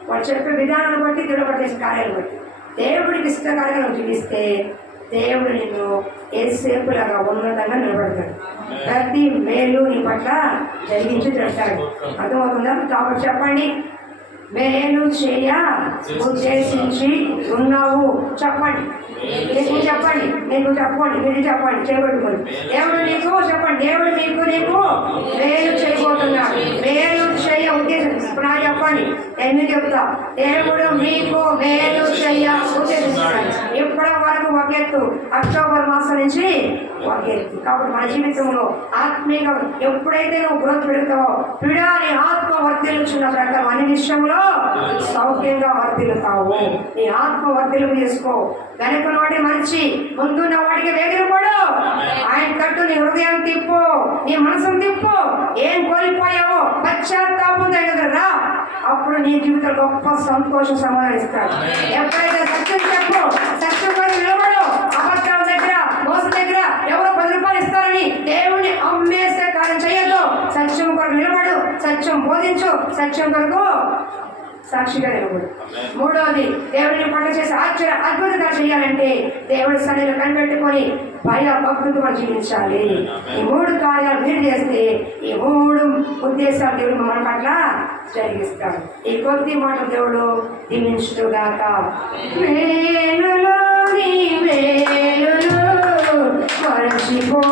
వాళ్ళు చెప్పే విధానాన్ని బట్టి, దేవుడు చేసే కార్యాలను బట్టి. దేవుడికి ఇష్టకార్యంగా నువ్వు జీవిస్తే దేవుడు నిన్ను ఏసేపులాగా ఉన్నతంగా నిలబడతాడు. ప్రతి మేలు నీ పట్ల జరిగించి తింటాడు. అర్థమవుతుందా? కాబట్టి చెప్పండి, మేలు చేయ ఉద్దేశించి ఉన్నావు. చెప్పండి, నీకు చెప్పండి, నీకు చెప్పండి, మీరు చెప్పండి, చేయబడుకోండి. దేవుడు నీకు చెప్పండి, దేవుడు నీకు మేలు చేయబోతున్నాడు. మేలు చేయ ఉద్దేశం. ఇప్పుడు నాకు చెప్పండి, ఎందుకు చెప్తా? దేవుడు మీకు మేలు చేయ ఉద్దేశిస్తున్నాడు. ఇప్పటి వరకు ఒక ఎత్తు, అక్టోబర్ మాసం నుంచి ఒక ఎత్తు. కాబట్టి మన జీవితంలో ఆత్మీయంగా ఎప్పుడైతే నువ్వు గ్రోత్ పెరుగుతావో పిడా నీ ఆత్మ వర్ధిల్లుచున్న ప్రకారం అన్ని విషయంలో సౌఖ్యంగా వర్ధిల్లుతావు. నీ ఆత్మ వర్ధిల్లు చేసుకో. వెనక వాడి మంచి, ముందున్న వాడికి వేగిరపడు. ఆయన కట్టు నీ హృదయం తిప్పు, నీ మనసును తిప్పు. ఏం కోల్పోయావో పశ్చాత్తాపం దగ్గర అప్పుడు నీ జీవితం గొప్ప సంతోష సమాధానం ఇస్తాడు. ఎప్పుడైతే సత్యం చెప్పు, సత్యం కూడా నిలబడు. అబద్ధాల దగ్గర, మోసం దగ్గర ఎవరో 10 రూపాయలు ఇస్తారని దేవుని అమ్మేసే కార్యం చేయొద్దు. సత్యం కొరకు నిలబడు, సత్యం బోధించు, సత్యం కొరకు సాక్షిగా నిలబడు. మూడవది, దేవుడిని పంట చేసి అద్భుతంగా చేయాలంటే దేవుడి సన్నిధిలో కనిపెట్టుకొని భయ భక్తులతో మనం జీవించాలి. ఈ 3 కార్యాలు మీరు చేస్తే ఈ 3 ఉద్దేశాలు దేవుడు మన పట్ల జరిగిస్తాడు. ఈ కొద్ది మాట దేవుడు దీవించుగాక. మేలులో నీ మేలులు మరచిపో